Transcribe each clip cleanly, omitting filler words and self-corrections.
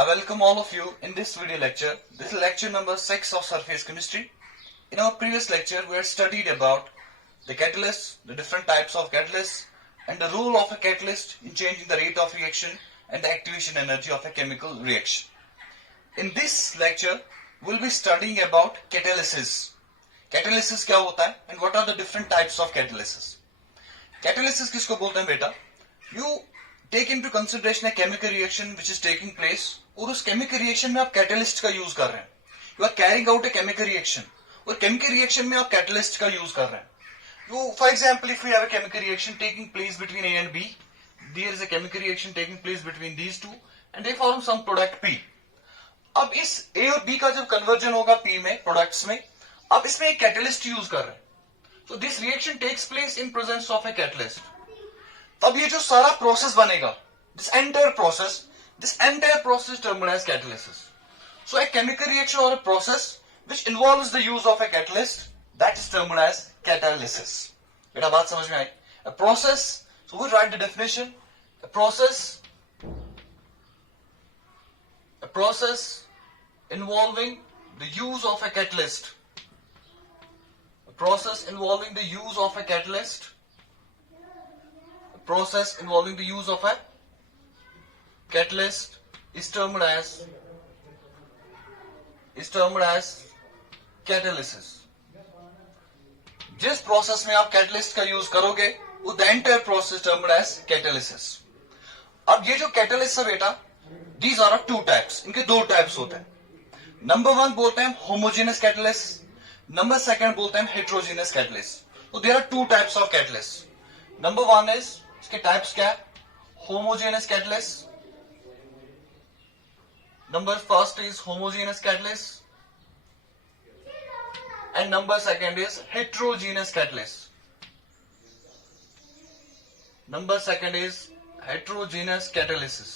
I welcome all of you in this video lecture. This is lecture number 6 of surface chemistry. In our previous lecture, we had studied about the catalyst, the different types of catalysts, and the role of a catalyst in changing the rate of reaction and the activation energy of a chemical reaction. In this lecture, we'll be studying about catalysis. Catalysis क्या होता है and what are the different types of catalysis? Catalysis किसको बोलते हैं बेटा? You take into consideration a chemical reaction which is taking place और उस chemical reaction में आप catalyst का use कर रहे हैं. You are carrying out a chemical reaction और chemical reaction में आप catalyst का use कर रहे हैं. You, for example, if we have a chemical reaction taking place between A and B, there is a chemical reaction taking place between these two and they form some product P. अब इस A और B का जब conversion होगा P में products में, आप इसमें एक catalyst use कर रहे हैं. So this reaction takes place in presence of a catalyst. अब ये जो सारा प्रोसेस बनेगा, this entire process is termed as catalysis. So a chemical reaction or a process which involves the use of a catalyst, that is termed as catalysis. बेटा बात समझ में आई? A process, so we write the definition. A process involving the use of a catalyst. A process involving the use of a catalyst. Process involving the use of a catalyst is termed as catalysis. जिस process में आप catalyst का use करोगे वो the entire process termed as catalysis. अब ये जो catalyst है बेटा, दीज आर टू टाइप्स. इनके दो टाइप्स होते हैं. नंबर वन बोलते हैं होमोजेनस कैटालिस्ट, नंबर सेकंड बोलते हैं हेट्रोजेनस कैटालिस्ट. तो there are two types of catalyst. Number one is, इसके टाइप्स क्या है? Homogeneous catalyst. Number first is homogeneous catalyst and number second is heterogeneous catalyst. Number second is heterogeneous catalysis.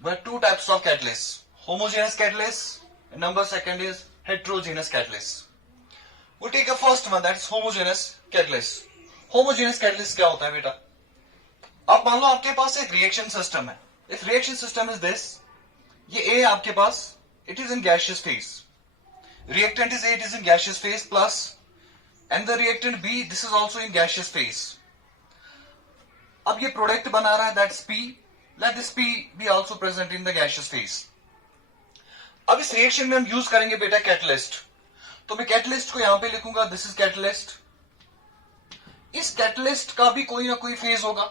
There are two types of catalysts, homogeneous catalyst and number second is heterogeneous catalyst. We take a first one, that is homogeneous catalyst. Homogeneous catalyst क्या होता है बेटा? अब मान लो आपके पास एक reaction system है. If reaction system is this, ये A आपके पास, it is in gaseous phase. Reactant is A, it is in gaseous phase plus, and the reactant B, this is also in gaseous phase. अब ये product बना रहा है, that's P. Let this P be also present in the gaseous phase. अब इस reaction में हम use करेंगे बेटा catalyst. तो मैं catalyst को यहां पे लिखूंगा, this is catalyst. इस catalyst का भी कोई ना कोई phase होगा.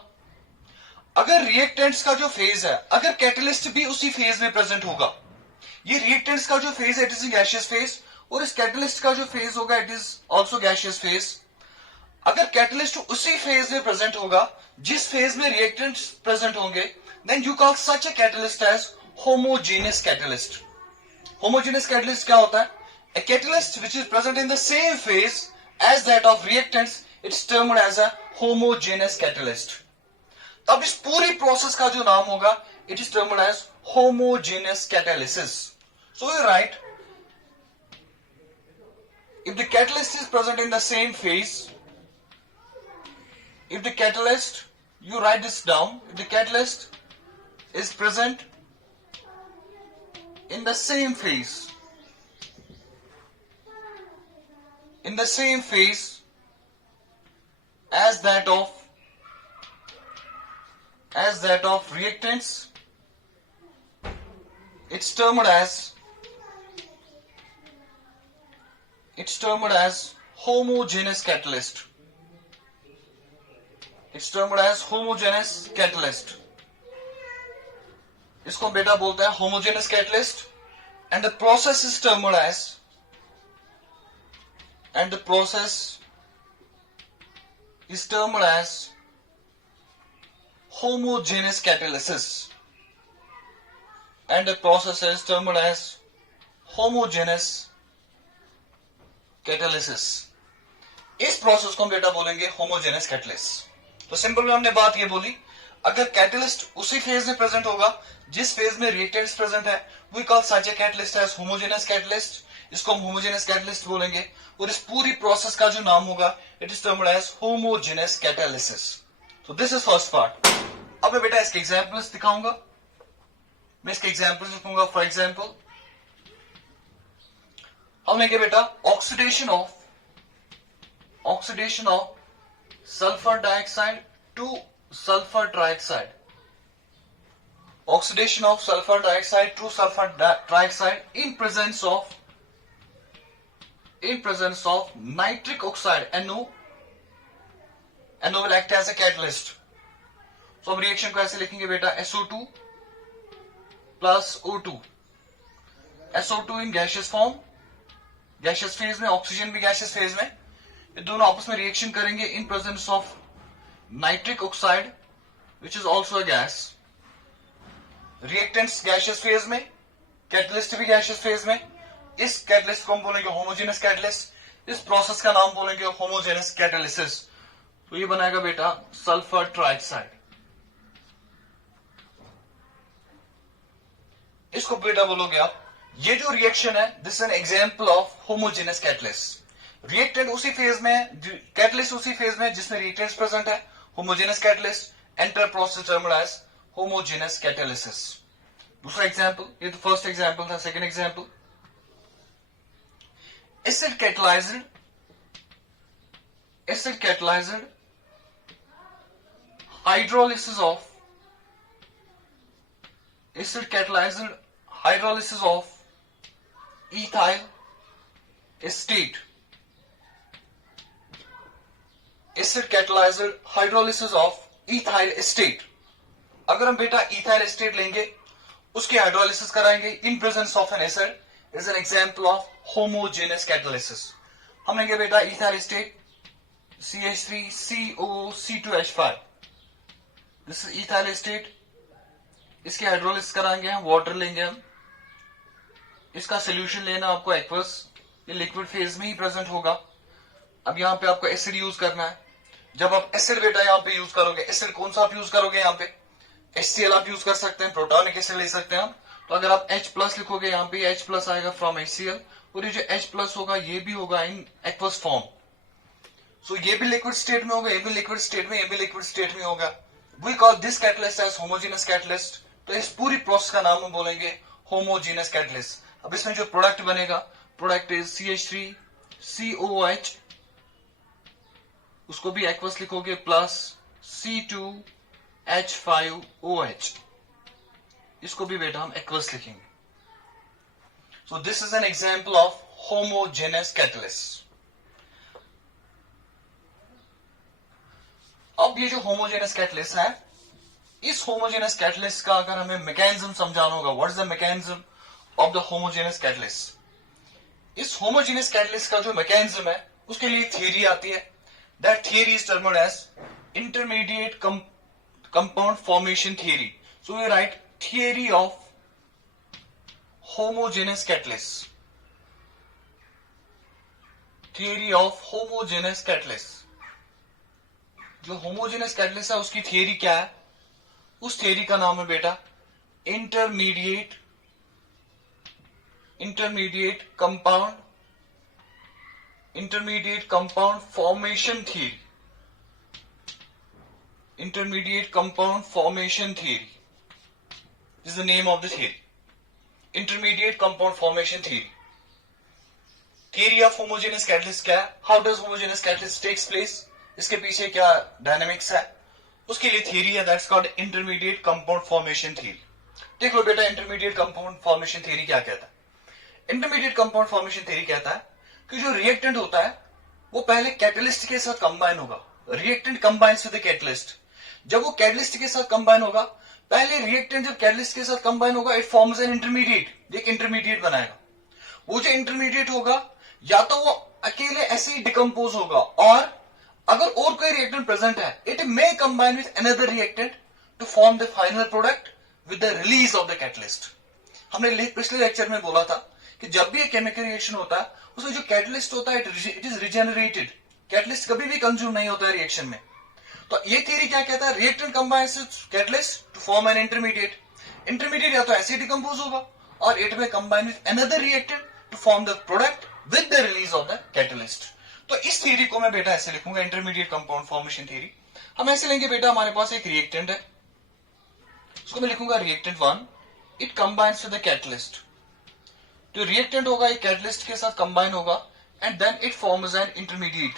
अगर reactants का जो phase है, अगर catalyst भी उसी phase में present होगा, ये रिएक्टेंट्स का जो फेज है it is in gaseous phase और इस कैटलिस्ट का जो फेज होगा it is also gaseous phase. अगर कैटलिस्ट उसी फेज में प्रेजेंट होगा जिस फेज में रिएक्टेंट्स प्रेजेंट होंगे, then you call such a catalyst as homogeneous catalyst. Homogeneous catalyst क्या होता है? A catalyst which is present in the same phase as that of reactants, it's termed as a homogeneous catalyst. अब इस पूरी process का जो नाम होगा it is termed as homogeneous catalysis. So we write, if the catalyst is present in the same phase, if the catalyst, you write this down, if the catalyst is present in the same phase, as that of reactants, it's termed as homogeneous catalyst. It's termed as homogeneous catalyst. इसको बेटा बोलते हैं homogeneous catalyst and the process is termed as homogeneous catalysis. And the process is termed as homogeneous catalysis. इस process को हम बेटा बोलेंगे homogeneous catalysis. तो सिंपल में हमने बात ये बोली, अगर कैटलिस्ट उसी फेज में प्रेजेंट होगा जिस फेज में रिएक्टेंट्स प्रेजेंट है, we call such a catalyst as homogeneous catalyst. इसको हम होमोजेनस कैटलिस्ट बोलेंगे और इस पूरी प्रोसेस का जो नाम होगा it is termed as homogeneous catalysis. तो दिस इज फर्स्ट पार्ट. अब मैं बेटा इसके एग्जांपल्स दिखाऊंगा. मैं इसके एग्जाम्पल लिखूंगा। फॉर एग्जाम्पल हम लेंगे बेटा oxidation of sulphur dioxide to sulphur trioxide. Oxidation of sulphur dioxide to sulphur trioxide in presence of nitric oxide NO will act as a catalyst। तो हम रिएक्शन को ऐसे लिखेंगे बेटा SO2 प्लस O2। SO2 इन gaseous form, gaseous phase में, oxygen भी gaseous phase में, ये दोनों आपस में रिएक्शन करेंगे इन presence of nitric oxide which is also a gas. Reactants gaseous phase में, कैटलिस्ट भी गैसियस फेज में। इस कैटलिस्ट को हम बोलेंगे होमोजेनस कैटलिस्ट। इस प्रोसेस का नाम बोलेंगे होमोजेनस कैटालिसिस। तो ये बनाएगा बेटा सल्फर ट्राइऑक्साइड। इसको बेटा बोलोगे आप, ये जो रिएक्शन है this is an example of homogeneous catalyst. Reactant उसी फेज में, कैटलिस्ट उसी फेज में जिसमें रिएक्टेंट्स प्रेजेंट है, homogeneous catalyst. Entire process termed as homogeneous catalysis. दूसरा एग्जांपल, ये तो फर्स्ट एग्जांपल था। Second example, acid catalyzed hydrolysis of ethyl acetate। acid catalyzed hydrolysis of ethyl acetate। अगर हम बेटा ethyl acetate लेंगे, उसकी हाइड्रोलिसिस कराएंगे इन presence of N acid, is an example of homogeneous catalysis। हम लेंगे बेटा ethyl acetate CH3COC2H5। This is ethyl acetate। इसकी हाइड्रोलिसिस कराएंगे हम, वाटर लेंगे हम, इसका सोल्यूशन लेना आपको एक्वस, ये लिक्विड फेज में ही प्रेजेंट होगा। अब यहाँ पे आपको एसिड यूज करना है। जब आप एसिड बेटा यहाँ पे यूज करोगे, एसिड कौन सा आप यूज करोगे, यहाँ पे HCl आप यूज कर सकते हैं, प्रोटोनिक एसिड ले सकते हैं हम। तो अगर आप H प्लस लिखोगे, यहाँ पे H प्लस आएगा फ्रॉम HCl, और ये जो H प्लस होगा ये भी होगा इन एक्वस फॉर्म। सो ये भी लिक्विड स्टेट में होगा, ये भी लिक्विड स्टेट में, ये भी लिक्विड स्टेट में होगा। We call this catalyst as homogeneous catalyst. तो इस पूरी प्रोसेस का नाम हम बोलेंगे होमोजेनस कैटलिस्ट। अब इसमें जो प्रोडक्ट बनेगा, प्रोडक्ट इज CH3COOH, उसको भी एक्वस लिखोगे, प्लस C2H5OH, इसको भी बेटा हम एक्वस लिखेंगे। सो this is an example of homogeneous catalyst. अब ये जो होमोजेनस कैटलिस्ट है, इस होमोजेनस कैटलिस्ट का अगर हमें मैकेनिज्म समझाना होगा, what is the mechanism of the homogeneous catalyst. इस होमोजेनस कैटलिस्ट का जो मैकेनिज्म है उसके लिए थियरी आती है। That theory is termed as intermediate compound formation theory. So we write theory of homogeneous catalyst। Theory of homogeneous catalyst. जो homogeneous catalyst है उसकी थियरी क्या है, उस थियरी का नाम है बेटा intermediate compound formation theory. Intermediate compound formation theory is the name of the theory। intermediate compound formation theory। theory of homogeneous catalyst क्या है, how does homogeneous catalyst takes place, इसके पीछे क्या डायनामिक्स है, उसके लिए थियरी है, that's called intermediate compound formation theory. देख लो बेटा इंटरमीडिएट कंपाउंड फॉर्मेशन थियरी क्या कहता है। इंटरमीडिएट कंपाउंड फॉर्मेशन थियरी कहता है कि जो रिएक्टेंट होता है वो पहले कैटलिस्ट के साथ कंबाइन होगा। Reactant combines with the catalyst. जब वो कैटलिस्ट के साथ कंबाइन होगा, पहले रिएक्टेंट जब कैटलिस्ट के साथ कंबाइन होगा, इट फॉर्म्स एन इंटरमीडिएट, एक इंटरमीडिएट बनाएगा। वो जो इंटरमीडिएट होगा या तो वो अकेले ऐसे ही डिकम्पोज होगा, और अगर और कोई रिएक्टेंट प्रेजेंट है, it may combine with another reactant to form the final product with the release of the catalyst. हमने पिछले लेक्चर में बोला था कि जब भी एक केमिकल रिएक्शन होता है उसमें जो कैटलिस्ट होता है इट इज रिजेनरेटेड। कैटलिस्ट कभी भी कंज्यूम नहीं होता है रिएक्शन में। तो ये थियरी क्या कहता है, reactant combines with catalyst to form an intermediate. Intermediate या तो ऐसे डिकम्पोज होगा और it may combine with another reactant to form the product with the release of the catalyst. तो इस थियरी को मैं बेटा ऐसे लिखूंगा, इंटरमीडिएट कंपाउंड फॉर्मेशन थियरी। हम ऐसे लेंगे बेटा, हमारे पास एक रिएक्टेंट है, उसको मैं लिखूंगा reactant 1 it combines with the catalyst. जो रिएक्टेंट होगा ये कैटलिस्ट के साथ कंबाइन होगा and then it forms an intermediate.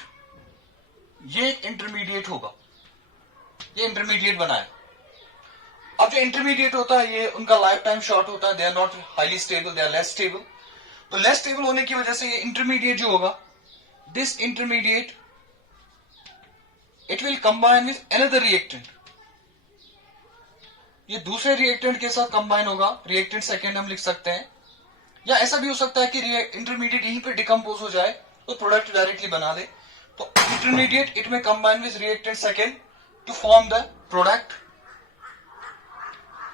ये एक इंटरमीडिएट होगा, ये इंटरमीडिएट बनाए। अब जो इंटरमीडिएट होता है ये उनका लाइफ टाइम शॉर्ट होता है, they are not highly stable, they are less stable. तो लेस स्टेबल होने की वजह से ये इंटरमीडिएट जो होगा, this intermediate it will combine with another reactant. ये दूसरे रिएक्टेंट के साथ कंबाइन होगा, रिएक्टेंट सेकेंड हम लिख सकते हैं, या ऐसा भी हो सकता है कि इंटरमीडिएट यहीं पे डिकम्पोज हो जाए तो प्रोडक्ट डायरेक्टली बना दे। तो intermediate it may combine with reactant second to form the product.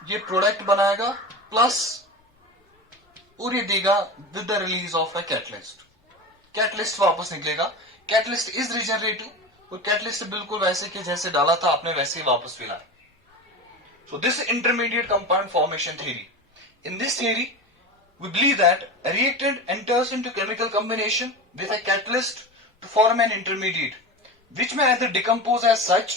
ये प्रोडक्ट बनाएगा प्लस और ये देगा with the release of a catalyst. Catalyst वापस निकलेगा। कैटलिस्ट इज रिजनरेटिव और कैटलिस्ट बिल्कुल वैसे के जैसे डाला था आपने वैसे ही वापस भी लाया। So this intermediate compound formation theory. In this theory we believe that a reactant enters into chemical combination with a catalyst to form an intermediate, which may either decompose as such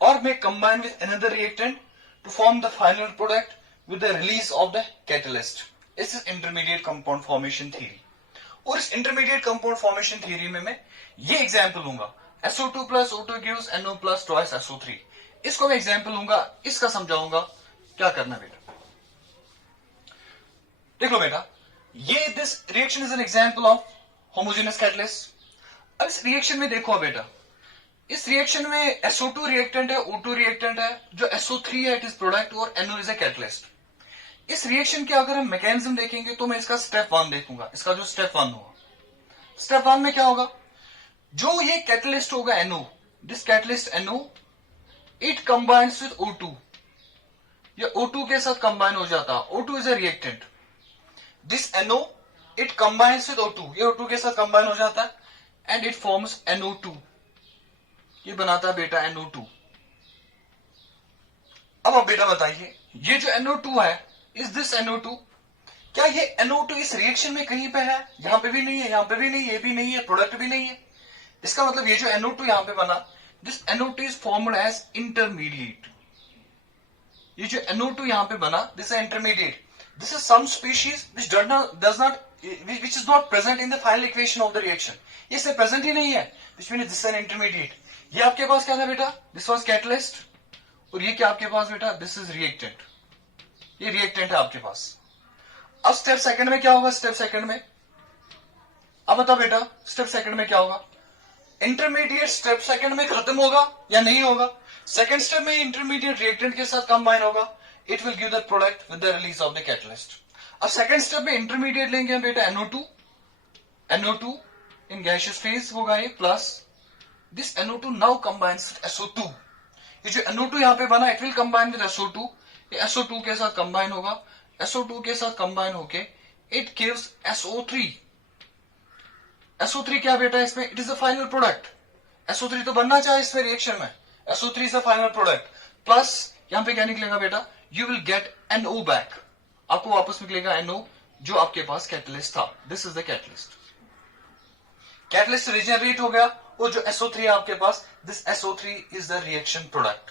or may combine with another reactant to form the final product with the release of the catalyst. This is intermediate compound formation theory. और इस intermediate compound formation theory में मैं ये example लूंगा, SO2 plus O2 gives NO plus twice SO3. इसको मैं example लूंगा, इसका समझाऊंगा क्या करना बेटा। देख लो बेटा, ये this reaction is an example of homogeneous catalyst. अब इस रिएक्शन में देखो बेटा, इस रिएक्शन में SO2 रिएक्टेंट है, O2 रिएक्टेंट है, जो SO3 है इट इज प्रोडक्ट और NO इज ए कैटलिस्ट। इस रिएक्शन के अगर हम मैकेनिज्म देखेंगे तो मैं इसका स्टेप 1 देखूंगा, इसका जो स्टेप 1 होगा। स्टेप 1 में क्या होगा, जो ये कैटलिस्ट होगा NO, this catalyst NO it combines with O2। ये O2 के साथ कंबाइन हो जाता है, O2 is a reactant. This NO it combines with O2, ये O2 के साथ कंबाइन हो जाता है and it forms NO2, ये बनाता है बेटा NO2। अब आप बेटा बताइए, ये जो NO2 है, is this NO2, क्या ये NO2 इस रिएक्शन में कहीं पे है? यहां पे भी नहीं है, यहां पे भी नहीं है, ये भी नहीं है, प्रोडक्ट भी नहीं है। इसका मतलब ये जो NO2 यहां पे बना, this NO2 is formed as intermediate। ये जो NO2 यहां पे बना, this is intermediate। This is some species which which is not present in the final equation of the reaction। ये इसमें present ही नहीं है, which means this is an intermediate। ये आपके पास क्या था बेटा, this was catalyst, और ये क्या आपके पास बेटा, this is reactant। ये reactant है आपके पास। अब स्टेप सेकंड में क्या होगा, स्टेप सेकंड में अब बताओ बेटा, स्टेप सेकंड में क्या होगा, इंटरमीडिएट स्टेप सेकंड में खत्म होगा या नहीं होगा। सेकंड स्टेप में इंटरमीडिएट रिएक्टेंट के साथ कंबाइन होगा, it will give the product with the release of the catalyst। अब सेकंड स्टेप में इंटरमीडिएट लेंगे हम बेटा NO2 इन गैसियस फेज होगा ये, plus this NO2 now combines with SO2। ये जो NO2 यहां पे बना it will combine with SO2, ये SO2 के साथ कंबाइन होगा, SO2 के साथ कंबाइन होके इट गिव्स SO3। SO3 क्या बेटा इसमें, it is the final product. SO3 तो बनना चाहिए इसमें रिएक्शन में, SO3 is the final product, plus यहां पे क्या निकलेगा बेटा, you will get NO back, आपको वापस निकलेगा NO जो आपके पास कैटलिस्ट था। This is the catalyst. Catalyst regenerate हो गया और जो SO3 है आपके पास, this SO3 is the reaction product.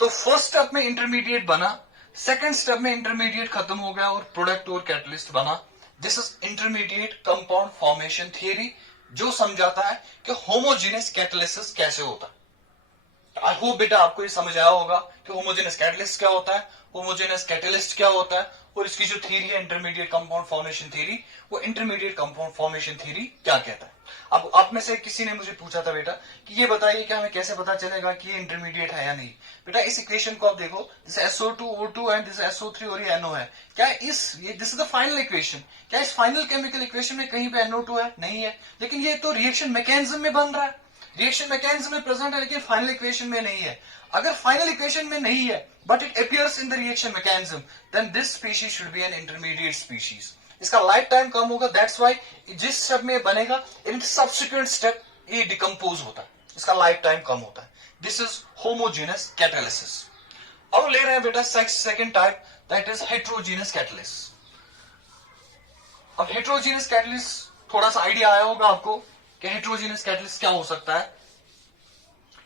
तो फर्स्ट स्टेप में इंटरमीडिएट बना, सेकंड स्टेप में इंटरमीडिएट खत्म हो गया और प्रोडक्ट और कैटलिस्ट बना। This is intermediate compound formation theory, जो समझाता है कि होमोजेनस कैटलिसिस कैसे होता है। आई होप बेटा आपको ये समझ आया होगा कि होमोजेनस कैटलिस्ट क्या होता है, होमोजेनस कैटलिस्ट क्या होता है, और इसकी जो थ्योरी है इंटरमीडिएट कंपाउंड फॉर्मेशन थ्योरी, वो इंटरमीडिएट कंपाउंड फॉर्मेशन थ्योरी क्या कहता है। अब आप में से किसी ने मुझे पूछा था बेटा कि ये बताइए कि हमें कैसे पता चलेगा कि ये इंटरमीडिएट है या नहीं। बेटा इस इक्वेशन को आप देखो, जैसे SO2 O2 and this SO3 और ये NO है, क्या this is the final equation, क्या इस फाइनल केमिकल इक्वेशन में कहीं पे NO2 है? नहीं है। लेकिन ये तो रिएक्शन मैकेनिज्म में बन रहा है, रिएक्शन मैकेनिज्म में प्रेजेंट है, लेकिन फाइनल इक्वेशन में नहीं है। अगर फाइनल इक्वेशन में नहीं है but it appears in the reaction mechanism, then this species should be an intermediate species. इसका लाइफ टाइम कम होगा, दैट्स व्हाई जिस स्टेप में बनेगा इन सब्सिक्वेंट स्टेप ये डिकम्पोज होता है, इसका लाइफ टाइम कम होता है। This is homogeneous catalysis. अब ले रहे हैं बेटा second type, that is heterogeneous catalysis. अब हेट्रोजेनस कैटालिसिस थोड़ा सा आइडिया आया होगा आपको कि हेट्रोजेनस कैटालिसिस क्या हो सकता है।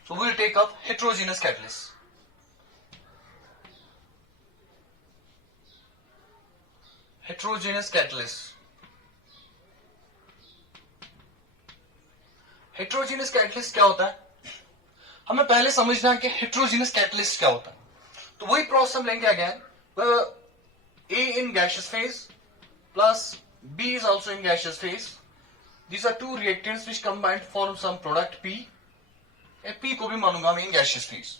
So we'll take up heterogeneous catalyst। Heterogeneous catalyst. Heterogeneous catalyst क्या होता है? हमें पहले समझना है कि हेट्रोजेनस कैटलिस्ट क्या होता है। तो वही प्रोसेस हम लेंगे again, A in gaseous phase plus B is also in gaseous phase. These are two reactants which combined form some product P. P को भी मानूंगा मैं इन gaseous phase।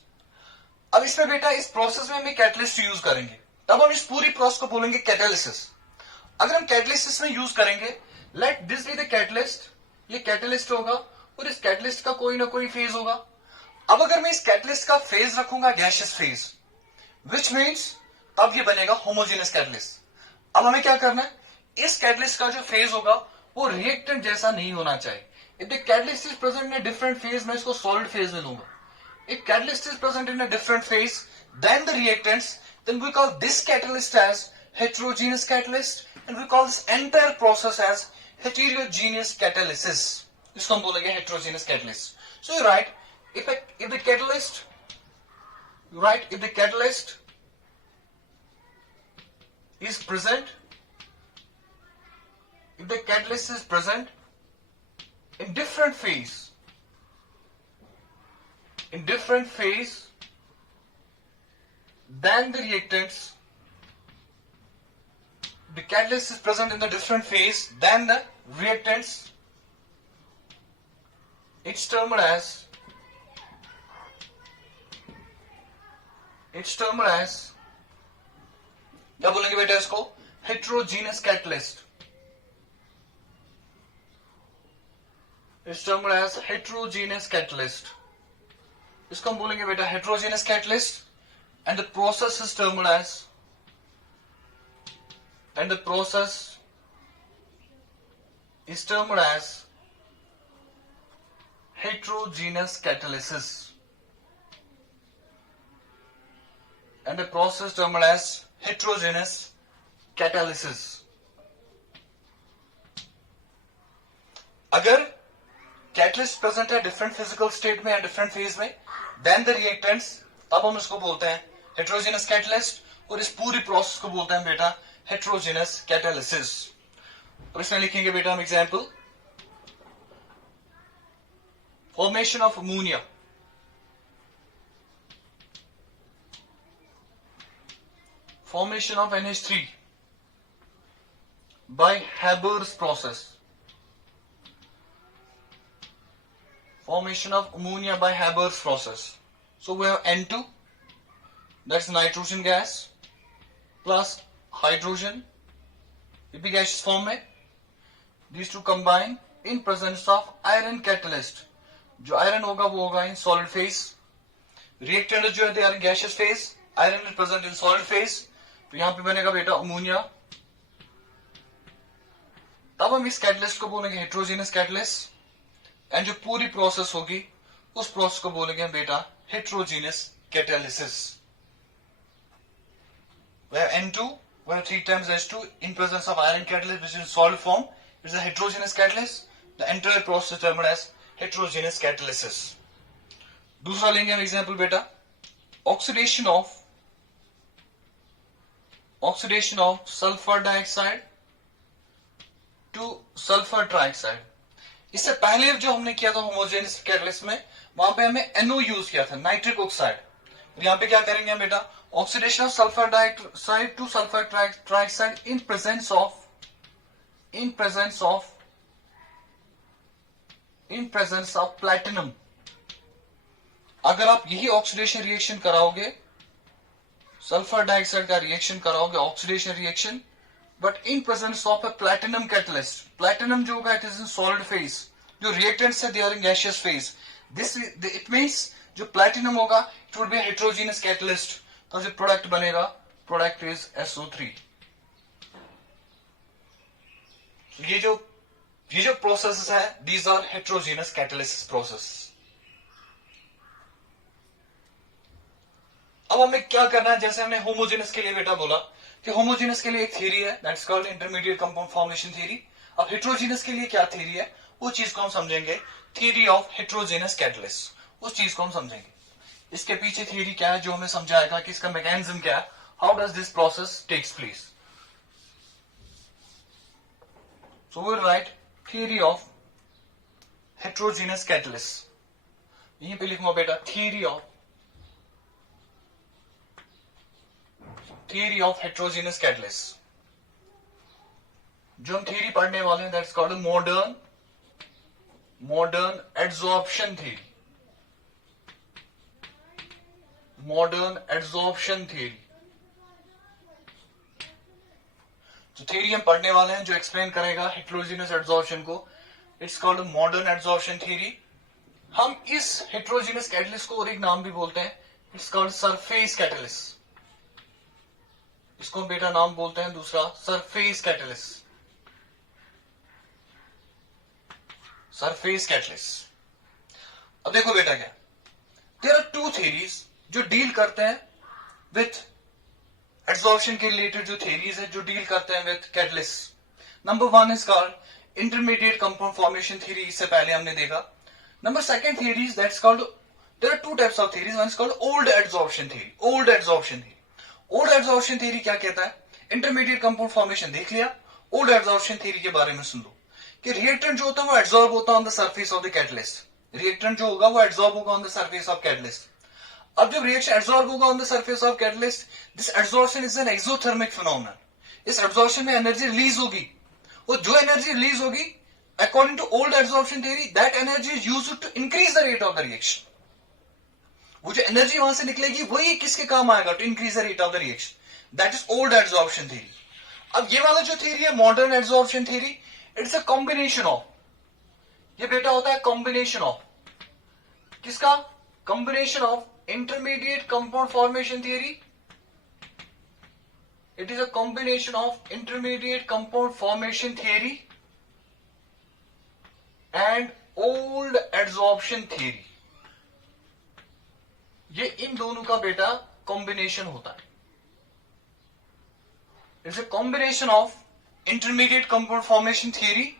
अब इसमें बेटा इस प्रोसेस में हम कैटलिस्ट यूज करेंगे, तब हम इस पूरी प्रोसेस को बोलेंगे कैटालिसिस। अगर हम कैटलिसिस में यूज करेंगे, late this be the catalyst, ये कैटलिस्ट होगा और इस कैटलिस्ट का कोई ना कोई फेज होगा। अब अगर मैं इस कैटलिस्ट का फेज रखूंगा गैसियस फेज, विच मीन्स तब ये बनेगा होमोजेनस कैटलिस्ट। अब हमें क्या करना है, इस कैटलिस्ट का जो फेज होगा वो रिएक्टेंट जैसा नहीं होना चाहिए। If the catalyst is present in different phase, मैं इसको सॉलिड फेज में लूंगा। If catalyst is present in a different phase than the reactants, then we call this catalyst as heterogeneous catalyst, and we call this entire process as heterogeneous catalysis. इसको हम बोलेंगे heterogeneous catalyst. So you write if the catalyst is present, if the catalyst is present in different phase than the reactants, the catalyst is present in the different phase than the reactants, it's termed as क्या बोलेंगे बेटा इसको, heterogeneous catalyst। It's termed as heterogeneous catalyst। इसको हम बोलेंगे बेटा heterogeneous catalyst, and the process is termed as heterogeneous catalysis, and the process termed as heterogeneous catalysis। अगर catalyst present है डिफरेंट फिजिकल स्टेट में या डिफरेंट फेज में then the reactants, तब हम इसको बोलते हैं हेट्रोजेनस कैटलिस्ट, और इस पूरी प्रोसेस को बोलते हैं बेटा हेट्रोजेनस कैटालिसिस। और इसमें लिखेंगे बेटा हम example, formation of ammonia, formation of NH3 by Haber's process, formation of ammonia by Haber's process. So we have N2, that's nitrogen gas, plus hydrogen, ये भी gaseous form में, these two combine in presence of iron catalyst। जो iron होगा वो होगा in solid phase, reactant जो है they are in gaseous phase, iron is present in solid phase, तो यहां पे बनेगा बेटा अमोनिया। तब हम इस कैटलिस्ट को बोलेंगे हेट्रोजेनस कैटलिस्ट, एंड जो पूरी प्रोसेस होगी उस प्रोसेस को बोलेंगे बेटा heterogeneous catalysis. We have N2, we have 3 times H2 in presence of iron catalyst which is in solid form. It is a heterogeneous catalyst. The entire process is termed as heterogeneous catalysis. दूसरा लेंगे हम example बेटा, oxidation of sulfur dioxide to sulfur trioxide। इससे पहले जो हमने किया था होमोजेनस कैटलिस्ट में, वहां पे हमने NO यूज किया था, नाइट्रिक ऑक्साइड। और यहां पे क्या करेंगे हम बेटा, oxidation of sulphur dioxide to sulphur trioxide in presence of platinum. अगर आप यही ऑक्सीडेशन रिएक्शन कराओगे, सल्फर डाइऑक्साइड का रिएक्शन कराओगे, oxidation reaction, but in presence of a platinum catalyst, platinum जो होगा it is in solid phase, जो reactants है they are in gaseous phase, this it means जो प्लैटिनम होगा it would be heterogeneous catalyst, तो जो प्रोडक्ट बनेगा प्रोडक्ट इज SO3। ये जो प्रोसेस है these are heterogeneous catalysis process. अब हमें क्या करना है, जैसे हमने होमोजेनस के लिए बेटा बोला कि होमोजेनस के लिए एक थ्योरी है that's called intermediate compound formation theory. अब हेट्रोजेनस के लिए क्या थ्योरी है वो चीज को हम समझेंगे, थ्योरी ऑफ हेट्रोजेनस कैटलिस्ट, उस चीज को हम समझेंगे। इसके पीछे थ्योरी क्या है जो हमें समझाएगा कि इसका मैकेनिज्म क्या है, how does this process takes place. So we'll write theory of heterogeneous catalyst. यहीं पे लिखूंगा बेटा theory of heterogeneous catalyst. जो हम theory पढ़ने वाले हैं that's called modern adsorption theory. Modern adsorption theory. जो theory हम पढ़ने वाले हैं जो एक्सप्लेन करेगा heterogeneous adsorption को, it's called modern adsorption theory. हम इस heterogeneous catalyst को और एक नाम भी बोलते हैं, it's called surface catalyst. इसको हम बेटा नाम बोलते हैं दूसरा surface catalyst. Surface catalyst. अब देखो बेटा क्या, there are two theories जो डील करते हैं विथ एड्सॉर्प्शन के रिलेटेड जो थ्योरीज है जो डील करते हैं with catalyst. Number one is called intermediate compound formation theory, इससे पहले हमने देखा. Number second theory is that's called, there are two types of theories, one is called old adsorption theory. Old adsorption theory, old adsorption theory क्या कहता है? Intermediate compound formation देख लिया, old adsorption theory के बारे में सुन लो कि रिएक्टेंट जो होता है वो एड्सॉर्ब होता है on the surface of the catalyst. Reactant जो होगा वो एड्सॉर्ब होगा on the surface of catalyst. अब जब रिएक्शन एब्जॉर्ब होगा on the surface of catalyst, this absorption is an exothermic phenomenon. इस एब्जॉर्प्शन में एनर्जी रिलीज होगी, वो जो एनर्जी रिलीज होगी according to old absorption theory, that energy is used to increase the rate of the reaction. वो जो energy वहां से निकलेगी वही किसके काम आएगा? To increase the rate of the reaction. That is old absorption theory. अब ये वाला जो थ्योरी है modern absorption theory, it's a combination of, ये बेटा होता है कॉम्बिनेशन ऑफ किसका? Combination of intermediate compound formation theory. It is a combination of intermediate compound formation theory and old adsorption theory. ये इन दोनों का बेटा कॉम्बिनेशन होता है. It's a combination of intermediate compound formation theory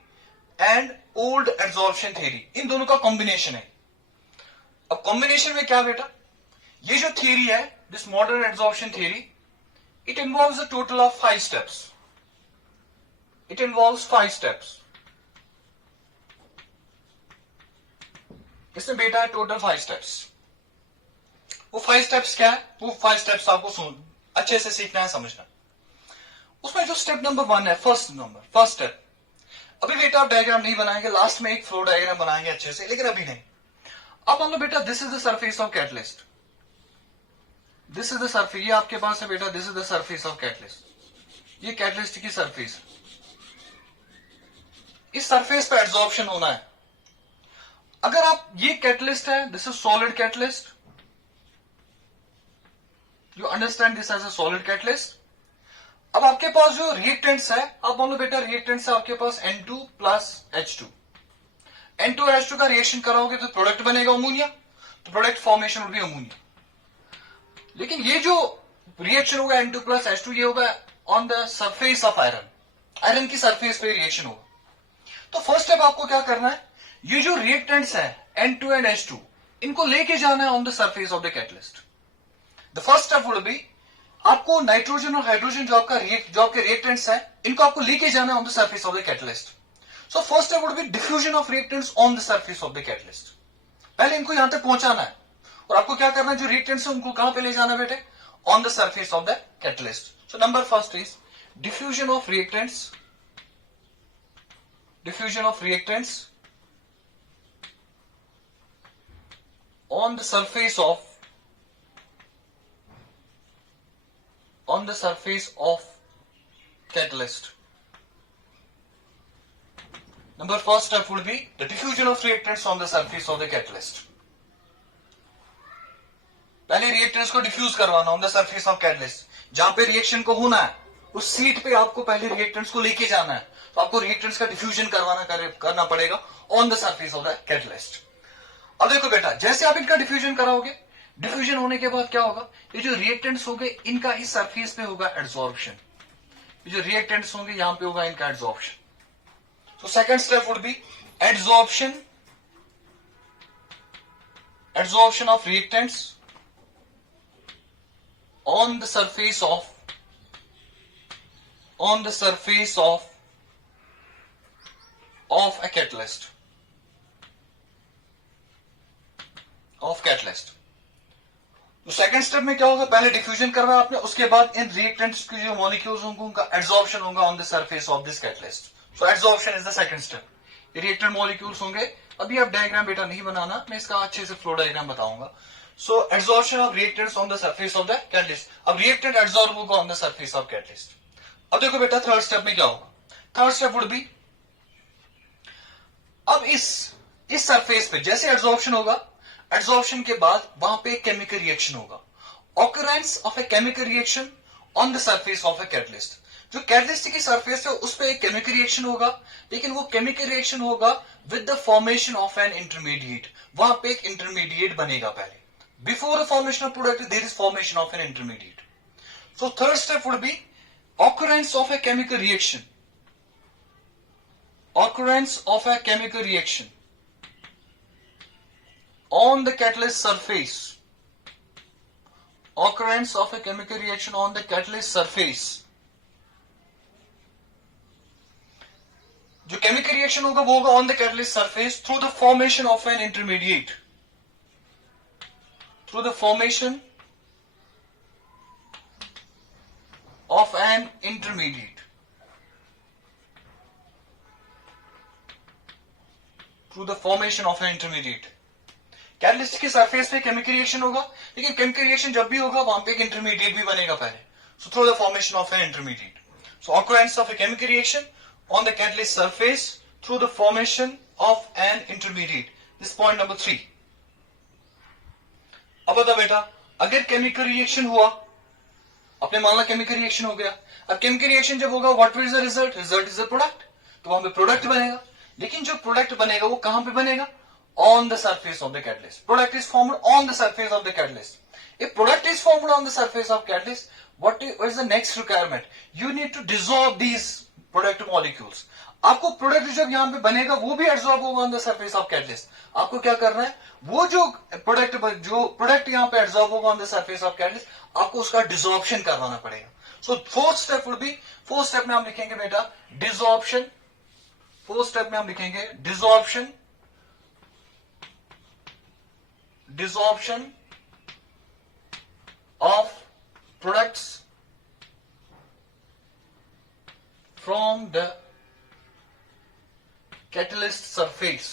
and old adsorption theory. इन दोनों का combination है. अब कॉम्बिनेशन में क्या बेटा, ये जो थ्योरी है this modern adsorption theory, it involves a total of 5 steps. It involves 5 steps. इसमें बेटा है टोटल 5 स्टेप्स. वो 5 स्टेप्स क्या है? वो 5 स्टेप्स आपको अच्छे से सीखना है, समझना. उसमें जो स्टेप नंबर 1 है, फर्स्ट स्टेप, अभी बेटा आप डायग्राम नहीं बनाएंगे, लास्ट में एक फ्लो डायग्राम बनाएंगे अच्छे से, लेकिन अभी नहीं. अब मान लो बेटा this is the surface of catalyst. This is the surface, ये आपके पास है बेटा, this is the surface of catalyst. ये कैटलिस्ट की सरफेस. इस सरफेस पे एड्सॉर्प्शन होना है. अगर आप, ये कैटलिस्ट है, this is solid catalyst. You understand this as a solid catalyst. अब आपके पास जो रिएक्टेंट्स है, अब मान लो बेटा रिएक्टेंट्स है आपके पास N2 प्लस H2. N2 और H2 का रिएक्शन कराओगे तो प्रोडक्ट बनेगा अमोनिया, तो product formation will be ammonia. लेकिन ये जो रिएक्शन होगा N2 प्लस H2, ये होगा on the surface of iron. Iron की सरफेस पे रिएक्शन होगा. तो फर्स्ट स्टेप आपको क्या करना है, ये जो रिएक्टेंट्स है N2 एंड H2, इनको लेके जाना है on the surface of the catalyst. The first step would B, आपको नाइट्रोजन और हाइड्रोजन जो आपके रिएक्टेंट्स है, इनको आपको लेके जाना है on the surface of the catalyst. So first step would B diffusion of reactants on the surface of the catalyst. पहले इनको यहां तक पहुंचाना है, और आपको क्या करना है, जो रिएक्टेंट्स है उनको कहां पे ले जाना है बेटे? On the surface of the catalyst. So number first is diffusion of reactants. Diffusion of reactants on the surface of catalyst. Number first step would be the diffusion of reactants on the surface of the catalyst. पहले reactants को diffuse करवाना on the surface of catalyst. जहां पे reaction को होना है उस seat पे आपको पहले रिएक्टेंट्स को लेके जाना है, तो आपको रिएक्टेंट्स का डिफ्यूजन करना पड़ेगा on the surface of the catalyst. अब देखो बेटा, जैसे आप इनका डिफ्यूजन कराओगे, डिफ्यूजन होने के बाद क्या होगा, ये जो रिएक्टेंट्स होंगे इनका इस सरफेस पे होगा एड्सॉर्प्शन. ये जो रिएक्टेंट्स होंगे यहां पे होगा इनका adsorption. So second step would be adsorption of reactants on the surface of of a catalyst, of catalyst. तो सेकंड स्टेप में क्या होगा, पहले डिफ्यूजन करना आपने, उसके बाद इन रिएक्टेंट्स के जो मॉलिक्यूल्स होंगे उनका एड्सॉर्प्शन होगा on the surface of this catalyst. So adsorption is the second step. ये रिएक्टेंट मॉलिक्यूल्स होंगे. अभी आप डायग्राम बेटा नहीं बनाना, मैं इसका अच्छे से फ्लो डायग्राम बताऊंगा. So adsorption of reactants on the surface of the catalyst. अब रिएक्टेंट एड्सॉर्ब होगा on the surface of catalyst. अब देखो बेटा थर्ड स्टेप में क्या होगा. थर्ड स्टेप वुड बी, अब इस सरफेस पे जैसे एड्सॉर्प्शन होगा, एड्सॉर्प्शन के बाद वहां पे केमिकल रिएक्शन होगा. Occurrence of a chemical reaction on the surface of a catalyst. जो कैटलिस्ट की सरफेस है उस पे एक केमिकल रिएक्शन होगा, लेकिन वो केमिकल रिएक्शन होगा with the formation of an intermediate. वहां पे एक इंटरमीडिएट बनेगा पहले. Before the formation of product there is formation of an intermediate. So third step would be occurrence of a chemical reaction. Occurrence of a chemical reaction on the catalyst surface. Occurrence of a chemical reaction on the catalyst surface. जो chemical reaction होगा वो होगा on the catalyst surface through the formation of an intermediate. Through the formation of an intermediate. Through the formation of an intermediate. Catalyst की surface पे chemical reaction होगा, लेकिन chemical reaction जब भी होगा वहां पे एक इंटरमीडिएट भी बनेगा पहले. So through the formation of an intermediate. So occurrence of a chemical reaction on the catalyst surface through the formation of an intermediate. This point number 3. अब बता बेटा, अगर केमिकल रिएक्शन हुआ, अपने माना केमिकल रिएक्शन हो गया, अब केमिकल रिएक्शन जब होगा what is the result? Result is the product. तो वहां पे प्रोडक्ट बनेगा, लेकिन जो प्रोडक्ट बनेगा वो कहां पे बनेगा? On the surface of the catalyst. Product is formed on the surface of the catalyst. If product is formed on the surface of catalyst, what is the next requirement? You need to dissolve these product molecules. आपको product जब यहां पे बनेगा वो भी absorb होगा on the surface of catalyst. आपको क्या करना है, वो जो प्रोडक्ट यहां पे एब्सॉर्ब होगा on the surface of catalyst, आपको उसका डिसॉर्प्शन करवाना पड़ेगा. So fourth step would be, fourth step में हम लिखेंगे बेटा डिसॉर्प्शन. फोर्थ स्टेप में हम लिखेंगे desorption. Desorption of products from the catalyst surface.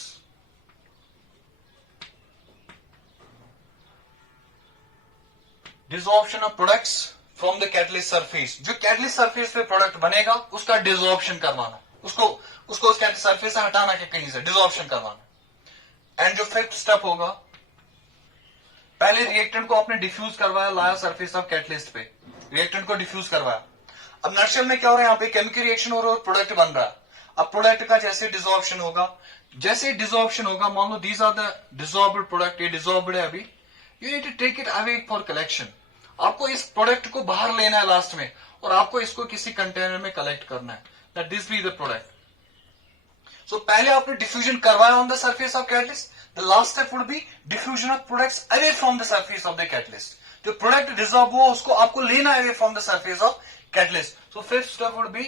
Desorption of products from the catalyst surface. जो कैटलिस्ट सरफेस पे प्रोडक्ट बनेगा उसका डिसॉर्प्शन करवाना, उसको उस सरफेस से हटाना के कहीं से डिसॉर्प्शन करवाना. एंड जो फिफ्थ स्टेप होगा, पहले रिएक्टेंट को आपने डिफ्यूज करवाया, लाया सरफेस ऑफ कैटलिस्ट पे, रिएक्टेंट को डिफ्यूज करवाया. अब नर्शल में क्या हो रहा है, यहाँ पे केमिकल रिएक्शन हो रहा है और प्रोडक्ट बन रहा है. अब प्रोडक्ट का जैसे डिसॉर्प्शन होगा, जैसे डिसॉर्प्शन होगा, मान लो these are the dissolved product, ये डिसॉल्व्ड है अभी, you need to take it away for collection. आपको इस प्रोडक्ट को बाहर लेना है लास्ट में, और आपको इसको किसी कंटेनर में कलेक्ट करना है. That this be the product. So पहले आपने डिफ्यूजन करवाया on the surface of catalyst. The last step would be diffusion of products away from the surface of the catalyst. जो product dissolve हुआ उसको आपको लेना away from the surface of catalyst. So fifth step would be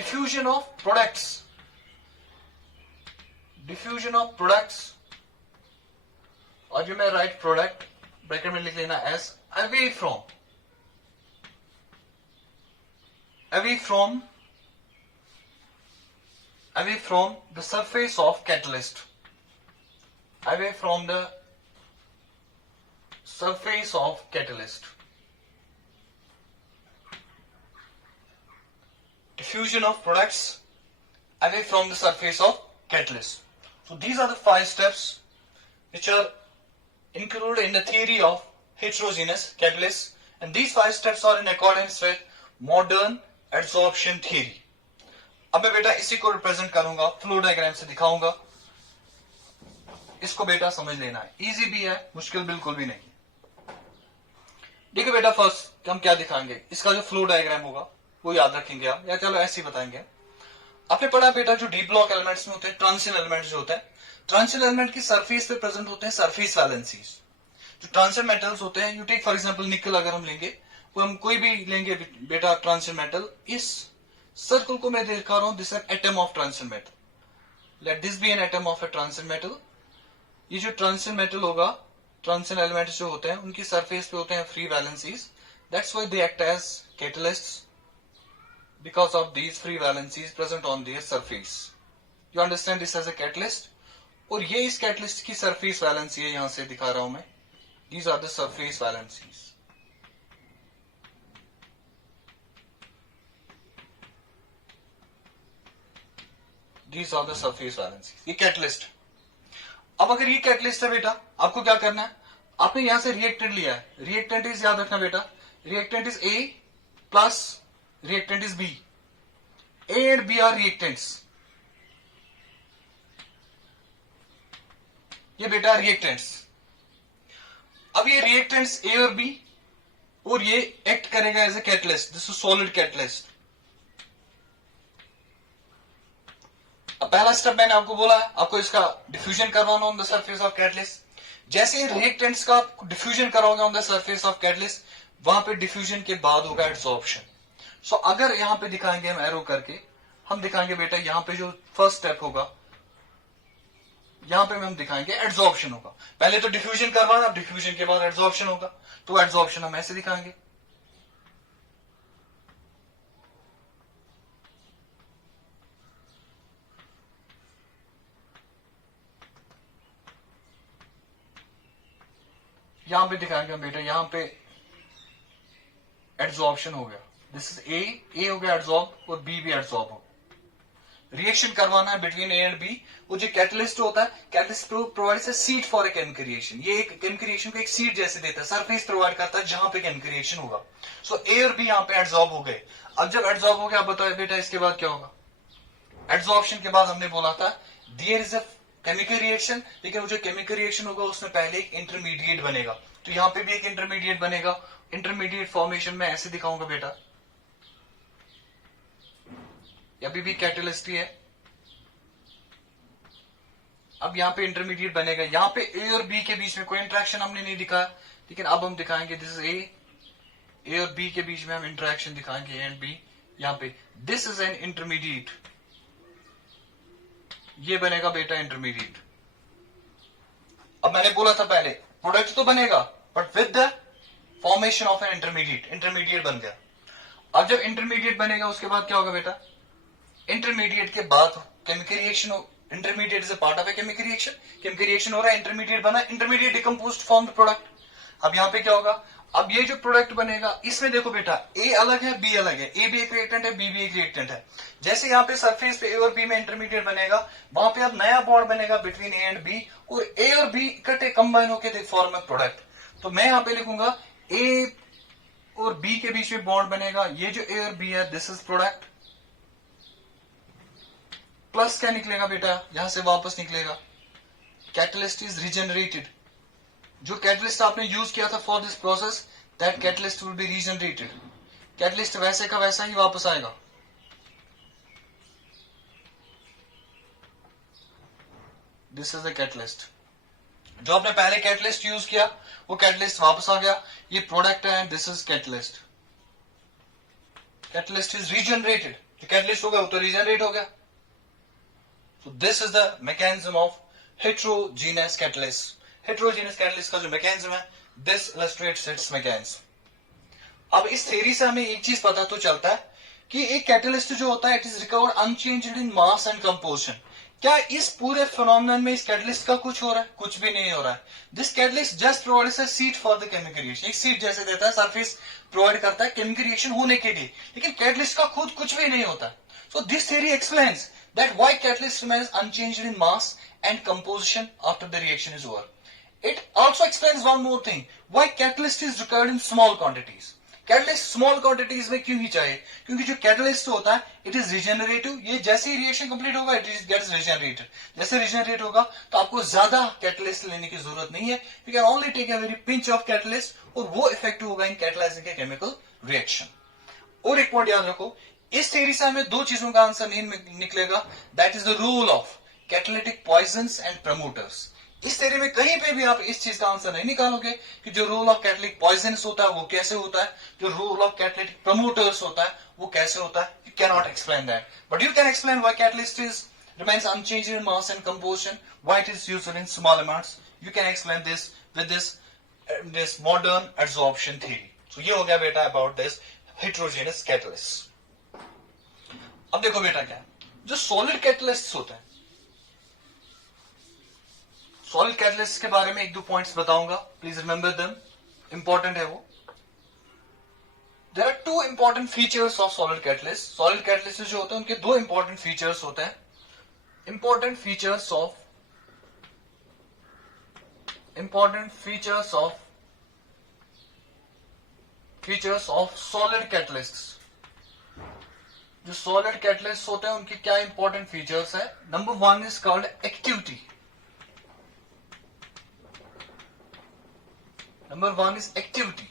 diffusion of products. Diffusion of products. और जो मैं write product bracket में लिख लेना as away from the surface of catalyst. Away from the surface of catalyst. Diffusion of products away from the surface of catalyst. So these are the 5 steps which are included in the theory of heterogeneous catalysts, and these 5 steps are in accordance with modern adsorption theory. अब मैं बेटा इसी को represent करूंगा, flow diagram से दिखाऊंगा. इसको बेटा समझ लेना है, इजी भी है, मुश्किल बिल्कुल भी नहीं. देखिए बेटा फर्स्ट हम क्या दिखाएंगे, इसका जो फ्लो डायग्राम होगा वो याद रखेंगे आप, या चलो ऐसे ही बताएंगे. आपने पढ़ा बेटा जो डी ब्लॉक एलिमेंट्स में होते हैं, ट्रांजिशन एलिमेंट्स जो होते हैं, ट्रांजिशन एलिमेंट की सरफेस पे प्रेजेंट होते हैं सरफेस वैलेंसीज. जो ट्रांजिशन मेटल्स होते हैं, यू टेक फॉर एग्जांपल निकल अगर हम लेंगे, वो हम कोई भी लेंगे बेटा ट्रांजिशन मेटल, इस सर्कल को मैं दिखा रहा हूं, this atom of transition metal. Let this be an atom of a transition metal. ये जो ट्रांजिशन मेटल होगा, ट्रांजिशन एलिमेंट्स जो होते हैं उनकी सरफेस पे होते हैं free valencies, that's why they act as catalysts because of these free valencies present on their surface. You understand this as a catalyst? और ये इस कैटलिस्ट की सरफेस वैलेंसी है, यहां से दिखा रहा हूं मैं। These are the surface valencies. These are the surface valencies. ये कैटलिस्ट। अब अगर ये कैटलिस्ट है बेटा, आपको क्या करना है, आपने यहां से रिएक्टेंट लिया है। रिएक्टेंट इज, याद रखना बेटा, reactant is A plus reactant is B. A and B are reactants. ये बेटा रिएक्टेंट्स। अब ये रिएक्टेंट्स ए और बी, और ये एक्ट करेगा as a catalyst. This is solid catalyst. अब पहला स्टेप मैंने आपको बोला है, आपको इसका डिफ्यूजन करवाना on the surface of catalyst. जैसे रिएक्टेंट्स का आप डिफ्यूजन कराओगे on the surface of catalyst, वहां पे डिफ्यूजन के बाद होगा एड्सॉर्प्शन। सो अगर यहां पे दिखाएंगे हम एरो करके, हम दिखाएंगे बेटा यहां पे जो फर्स्ट स्टेप होगा, यहां पे हम दिखाएंगे एड्सॉर्प्शन होगा। पहले तो डिफ्यूजन करवाना, डिफ्यूजन के बाद एड्सॉर्प्शन होगा, तो एड्सॉर्प्शन हम ऐसे दिखाएंगे। यहां पे दिखाएंगे हम बेटा, यहां पे एड्सॉर्प्शन हो गया। दिस इज ए हो गया एड्सॉर्ब, और बी भी एड्सॉर्ब हो। रिएक्शन करवाना है बिटवीन ए एंड बी। वो जो कैटलिस्ट होता है, catalyst provides a seat for a chemical reaction. ये एक केमिकल रिएक्शन को एक सीट जैसे देता है, सरफेस प्रोवाइड करता है जहां पे केमिकल रिएक्शन होगा। सो ए और बी यहां पे एड्सॉर्ब हो गए। अब जब एड्सॉर्ब हो गया, आप बताओ बेटा इसके बाद क्या होगा। एड्सॉर्प्शन के बाद हमने बोला था there is a chemical reaction, लेकिन वो जो केमिकल रिएक्शन होगा उसमें पहले एक इंटरमीडिएट बनेगा। तो यहां पे भी एक इंटरमीडिएट बनेगा। इंटरमीडिएट फॉर्मेशन में ऐसे दिखाऊंगा बेटा, अभी भी कैटलिस्ट ही है। अब यहां पे इंटरमीडिएट बनेगा। यहां पे ए और बी के बीच में कोई इंटरेक्शन हमने नहीं दिखाया, लेकिन अब हम दिखाएंगे दिस इज ए और बी के बीच में हम इंटरेक्शन दिखाएंगे, ए एंड बी। यहां पे दिस इज एन इंटरमीडिएट, ये बनेगा बेटा इंटरमीडिएट। अब मैंने बोला था पहले प्रोडक्ट तो बनेगा, but with the formation of an intermediate. Intermediate बन गया। अब जब इंटरमीडिएट बनेगा, उसके बाद क्या होगा बेटा, इंटरमीडिएट के बाद केमिकल रिएक्शन हो। Intermediate is a part of a chemical reaction. Chemical reaction हो रहा है, इंटरमीडिएट बना, intermediate decomposed form the product. अब यहां पे क्या होगा, अब ये जो प्रोडक्ट बनेगा, इसमें देखो बेटा ए अलग है, बी अलग है। ए भी एक रिएक्टेंट है, बी भी एक रिएक्टेंट है। जैसे यहाँ पे सरफेस पे ए और बी में इंटरमीडिएट बनेगा, वहां पे अब नया बॉन्ड बनेगा बिटवीन ए एंड बी, और ए और बी इकट्ठे कंबाइन होकर फॉर्म ए प्रोडक्ट। तो मैं यहां पे लिखूंगा ए और बी के बीच में बॉन्ड बनेगा। ये जो ए और बी है, दिस इज प्रोडक्ट। प्लस क्या निकलेगा बेटा, यहां से वापस निकलेगा कैटलिस्ट इज रिजेनरेटेड। जो कैटलिस्ट आपने यूज किया था for this process, that catalyst will be regenerated. Catalyst वैसे का वैसा ही वापस आएगा। This is the catalyst. जो आपने पहले कैटलिस्ट यूज किया, वो कैटलिस्ट वापस आ गया। ये प्रोडक्ट है, this is catalyst. Catalyst is regenerated. जो कैटलिस्ट होगा वो तो रिजेनरेट हो गया। So this is the mechanism of heterogeneous catalyst. Heterogeneous catalyst का जो mechanism है, this illustrates its mechanism. अब इस थ्योरी से हमें एक चीज पता तो चलता है कि एक कैटलिस्ट जो होता है, it is recovered unchanged in mass and composition. क्या इस पूरे फिनोमिनन में इस कैटलिस्ट का कुछ हो रहा है? कुछ भी नहीं हो रहा है। This catalyst just provides a seat for the chemical reaction. एक सीट जैसे देता है, सरफेस प्रोवाइड करता है केमिकल रिएक्शन होने के लिए, लेकिन कैटलिस्ट का खुद कुछ भी नहीं होता। So this theory explains that why catalyst remains unchanged in mass and composition after the reaction is over. It also explains one more thing, why catalyst is required in small quantities. Catalyst small quantities में क्यों ही चाहिए? क्योंकि जो catalyst होता है, it is regenerative. ये जैसे ही reaction complete होगा, इट इज गेट्स रिजेनरेटेड। जैसे रिजेनरेट होगा तो आपको ज्यादा कैटलिस्ट लेने की जरूरत नहीं है। You can only take a very pinch of catalyst, और वो इफेक्टिव होगा इन कैटलाइजिंग के केमिकल रिएक्शन। और एक पॉइंट याद रखो, इस थ्योरी से हमें दो चीजों का आंसर नहीं निकलेगा, that is the rule of catalytic poisons and promoters. इस थ्योरी में कहीं पे भी आप इस चीज का आंसर नहीं निकालोगे कि जो रूल ऑफ कैटलिटिक पॉइजन्स होता है वो कैसे होता है, जो रूल ऑफ कैटलिटिक प्रमोटर्स होता है वो कैसे होता है। You can not explain that, but you can explain why catalyst is remains unchanged in mass and composition. Why it is used in small amounts? You can explain this with this modern adsorption theory. So ये हो गया बेटा about this heterogeneous catalyst. अब देखो बेटा क्या है, जो solid catalysts होते हैं, solid catalysts के बारे में एक दो पॉइंट्स बताऊंगा. प्लीज रिमेंबर देम, इंपॉर्टेंट है वो. There are two important features of solid catalysts. Solid catalysts जो होते हैं उनके दो important features होते हैं. Important features of solid catalysts. जो solid catalysts होते हैं उनके क्या important features है? Number one is called activity. Number one is activity.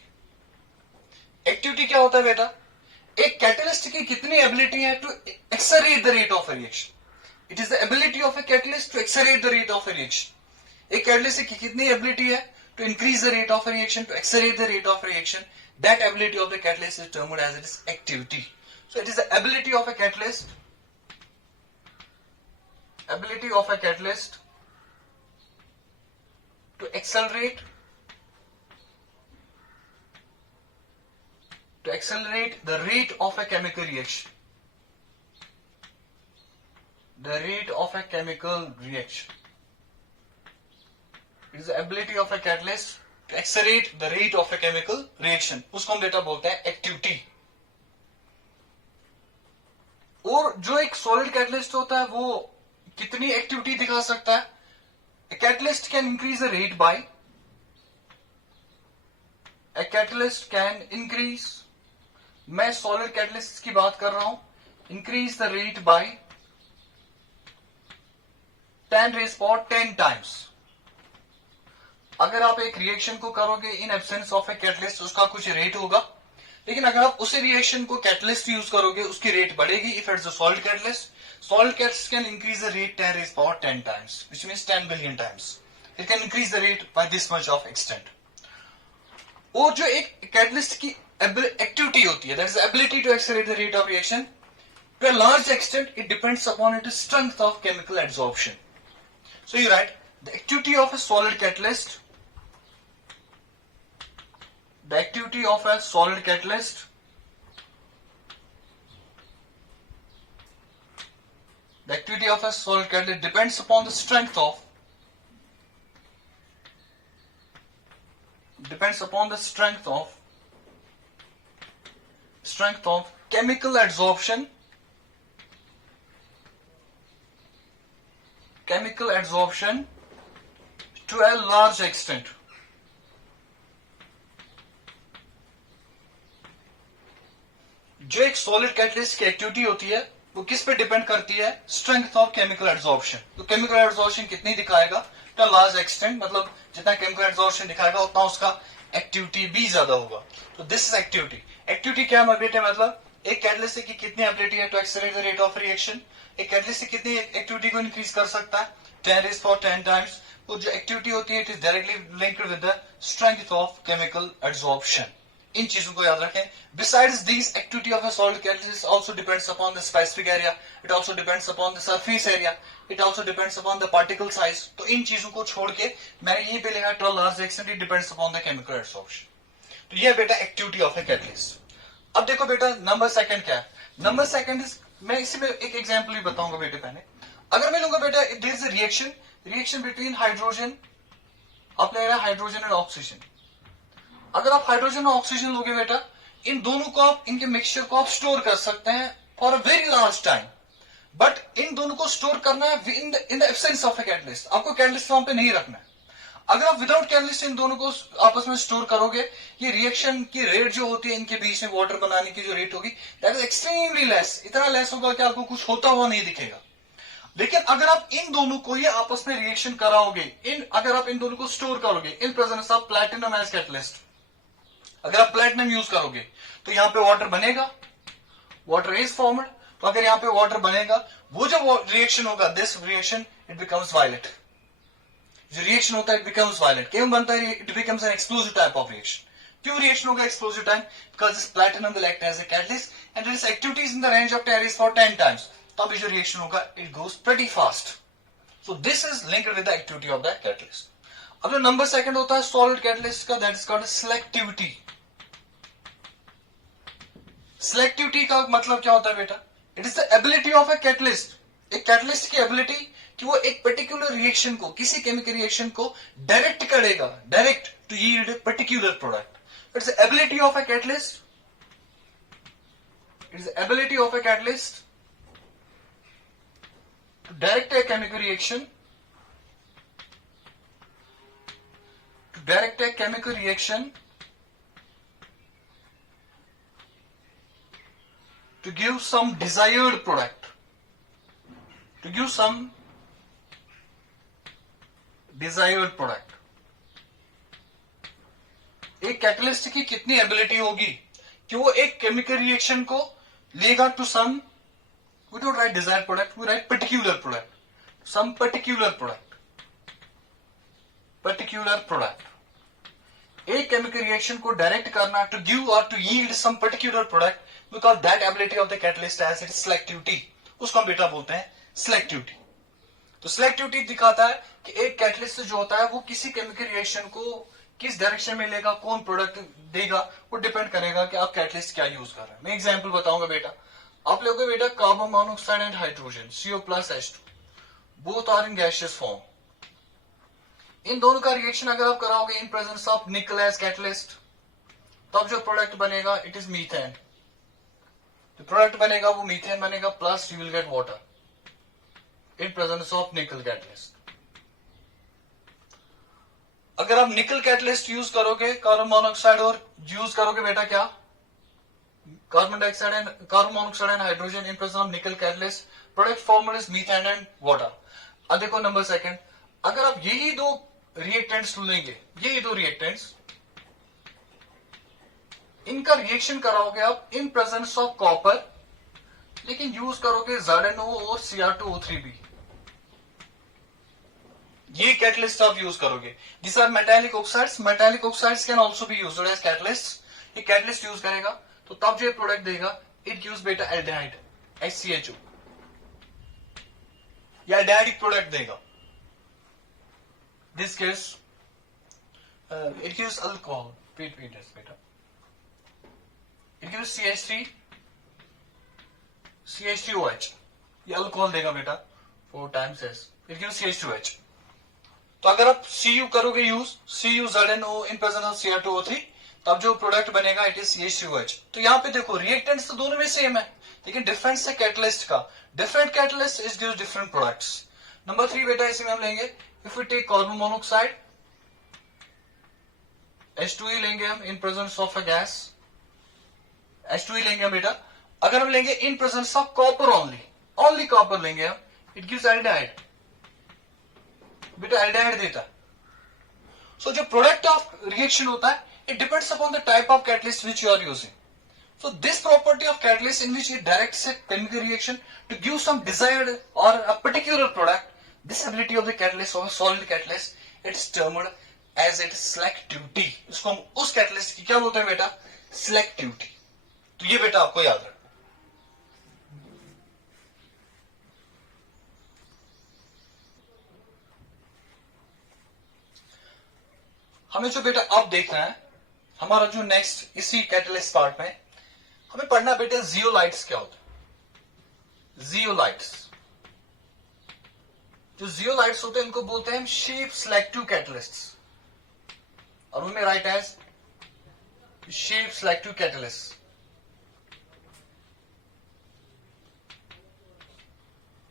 Activity क्या होता है बेटा? एक कैटलिस्ट की कितनी एबिलिटी है to accelerate the rate of a reaction. It is the ability of a catalyst to accelerate the rate of a reaction. एक catalyst की कितनी एबिलिटी है to increase the rate of a reaction, to accelerate the rate of a reaction. That ability of the catalyst is termed as it is activity. So it is the ability of a catalyst to accelerate the rate of a chemical reaction. The rate of a chemical reaction. It is the ability of a catalyst to accelerate the rate of a chemical reaction. उसको हम बेटा बोलते हैं activity. और जो एक solid catalyst होता है वो कितनी एक्टिविटी दिखा सकता है? A catalyst can increase the rate by. A catalyst can increase. मैं सॉलिड कैटलिस्ट की बात कर रहा हूं. Increase the rate by 10⁻10 times. अगर आप एक रिएक्शन को करोगे in absence of a catalyst उसका कुछ रेट होगा, लेकिन अगर आप उसी रिएक्शन को कैटलिस्ट यूज करोगे उसकी रेट बढ़ेगी. If it's a solid catalyst can increase the rate 10⁻10 times, which means 10 billion times. It can increase the rate by this much of extent. और जो एक कैटलिस्ट की activity होती है, that is the ability to accelerate the rate of reaction, to a large extent it depends upon its strength of chemical adsorption. So you write the activity of a solid catalyst, the activity of a solid catalyst depends upon the strength of chemical adsorption to a large extent. जो एक solid catalyst की activity होती है वो किस पे depend करती है? Strength of chemical adsorption. तो केमिकल एड्सॉर्प्शन कितनी दिखाएगा? टू लार्ज एक्सटेंट, मतलब जितना केमिकल एड्सॉर्प्शन दिखाएगा उतना उसका एक्टिविटी भी ज्यादा होगा. तो दिस इज एक्टिविटी. एक्टिविटी क्या बेटे? मतलब एक कैटलिस्ट की कितनी एबिलिटी है to accelerate the rate of reaction. एक कैटलिस्ट कितनी एक्टिविटी को इंक्रीज कर सकता है? 10⁻10 टाइम्स. तो जो एक्टिविटी होती है it is directly linked with the strength of chemical adsorption. इन चीजों को याद रखें. Besides these, activity of a solid catalyst also depends upon the specific area. It also depends upon the surface area. It also depends upon the particle size. तो इन चीजों को छोड़ के मैंने यहीं पे लिखा to a large extent it depends upon the chemical adsorption. तो ये बेटा एक्टिविटी ऑफ ए कैटलिस्ट. अब देखो बेटा नंबर सेकंड क्या है? नंबर सेकंड इज, मैं इसी में एक एग्जांपल भी बताऊंगा बेटे. पहले अगर मैं लूंगा बेटा there is a reaction between hydrogen, आपने लेना हाइड्रोजन एंड ऑक्सीजन. अगर आप हाइड्रोजन और ऑक्सीजन लोगे बेटा, इन दोनों को आप, इनके मिक्सचर को आप स्टोर कर सकते हैं for a very large time. But in दोनों को स्टोर करना है in the absence of a catalyst. आपको कैटलिस्ट वहां पे नहीं रखना है. अगर आप विदाउट कैटलिस्ट इन दोनों को आपस में स्टोर करोगे, ये रिएक्शन की रेट जो होती है इनके बीच में वाटर बनाने की जो रेट होगी दैट इज एक्सट्रीमली लेस. इतना लेस होगा कि आपको कुछ होता हुआ नहीं दिखेगा. लेकिन अगर आप इन दोनों को ये आपस में रिएक्शन कराओगे, अगर आप इन दोनों को स्टोर करोगे in presence of platinum as catalyst, अगर आप प्लैटिनम यूज करोगे तो यहां पे वाटर बनेगा, वाटर इज फॉर्मड. तो अगर यहां पे वाटर बनेगा, वो जो रिएक्शन होगा, this reaction it becomes violet. जो रिएक्शन होता है इट बिकम्स वायलेट. क्यों बनता है? It becomes an explosive type of reaction. क्यों रिएक्शन होगा explosive type? Because this platinum will act as a catalyst and it's activities in the range of 10⁻10 times. तब ये जो रिएक्शन होगा it goes pretty fast. So this is linked with the activity of the catalyst. अब जो number second होता है solid catalyst का, that is called selectivity. Selectivity का मतलब क्या होता है बेटा? It is the ability of a catalyst. एक कैटलिस्ट की एबिलिटी कि वो एक पर्टिकुलर रिएक्शन को, किसी केमिकल रिएक्शन को डायरेक्ट करेगा, direct to yield a particular product. It's the ability of a catalyst. It is the ability of a catalyst to direct a chemical reaction, to direct a chemical reaction to give some desired product, to give some desired product. एक catalyst की कितनी ability होगी कि वो एक chemical reaction को लेगा to some, we don't write desired product, we write particular product, some particular product, particular product. एक केमिकल रिएक्शन को डायरेक्ट करना टू गिव और to yield some particular product, we call that ability of the catalyst as it selectivity. उसको हम बेटा बोलते हैं selectivity. तो सिलेक्टिविटी दिखाता है कि एक कैटलिस्ट जो होता है वो किसी केमिकल रिएक्शन को किस डायरेक्शन में लेगा, कौन प्रोडक्ट देगा, वो डिपेंड करेगा कि आप कैटलिस्ट क्या यूज कर रहे हैं. मैं एग्जांपल बताऊंगा बेटा. आप लोगों बेटा carbon monoxide and hydrogen CO+H2 both are in gaseous form. इन दोनों का रिएक्शन अगर आप कराओगे in presence of nickel as catalyst, तब जो प्रोडक्ट बनेगा इट इज मीथेन. जो प्रोडक्ट बनेगा वो मीथेन बनेगा, plus you will get water in presence of nickel catalyst. अगर आप निकल कैटलिस्ट यूज करोगे, कार्बन मोनोऑक्साइड और यूज करोगे बेटा क्या, carbon dioxide and carbon monoxide and hydrogen in presence of nickel catalyst, product formed is methane and water. अब देखो number second, अगर आप यही दो रिएक्टेंट्स लेंगे, यही दो रिएक्टेंट्स, इनका रिएक्शन कराओगे आप इन प्रेजेंस ऑफ कॉपर, लेकिन यूज करोगे ZnO और Cr2O3b, ये कैटलिस्ट आप यूज करोगे. This are metallic oxides. Metallic oxides can also be used as catalyst. ये कैटलिस्ट यूज करेगा तो तब जो प्रोडक्ट देगा इट गिव्स बेटा एल्डिहाइड HCHO, या एल्डिहाइडिक प्रोडक्ट देगा. This gives it gives alcohol. Wait this beta. It gives CH3OH. ये अल्कोहल देगा बेटा 4 times S. It gives CH2H. तो अगर आप Cu करोगे use, Cu ZnO in presence of Cr2O3, तब जो प्रोडक्ट बनेगा इट इज CH2OH. तो यहाँ पे देखो रिएक्टेंट्स तो दोनों में सेम है, लेकिन डिफरेंस है कैटलिस्ट का. Different catalyst is gives different products. Number 3 बेटा इसमें हम लेंगे, if we take carbon monoxide, H2E लेंगे हम in presence of a gas, H2E लेंगे हम बेटा. अगर हम लेंगे in presence of copper only copper लेंगे हम, it gives aldehyde. बेटा aldehyde देता है. So जो product of reaction होता है, it depends upon the type of catalyst which you are using. So this property of catalyst in which it directs a chemical reaction to give some desired or a particular product, this ability of the catalyst or solid catalyst, it's termed as its selectivity. इसको हम उस catalyst की क्या बोलते हैं बेटा, selectivity. तो ये बेटा आपको याद रखना. हमें जो बेटा अब देखना है, हमारा जो नेक्स्ट इसी कैटलिस्ट पार्ट में हमें पढ़ना बेटा जियोलाइट्स क्या होता है. जियोलाइट्स, जो जियोलाइट्स होते हैं इनको बोलते हैं शेप सिलेक्टिव कैटलिस्ट्स, और उनमें write as shape selective catalyst.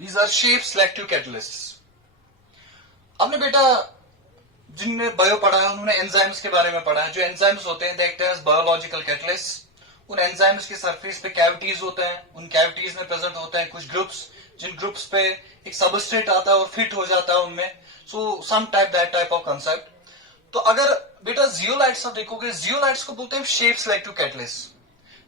These are shape selective catalysts. हमने बेटा जिनने बायो पढ़ा है उन्होंने एंजाइम्स के बारे में पढ़ा है. जो एंजाइम्स होते हैं दैट इज बायोलॉजिकल कैटलिस्ट. उन एंजाइम्स के सरफेस पे कैविटीज होते हैं, उन कैविटीज में प्रेजेंट होते हैं कुछ ग्रुप्स, जिन ग्रुप्स पे एक सबस्ट्रेट आता है और फिट हो जाता है उनमें. So some type that type of concept. तो अगर बेटा जियोलाइट्स आप देखोगे, जियोलाइट्स को बोलते हैं शेप सिलेक्टिव कैटलिस्ट.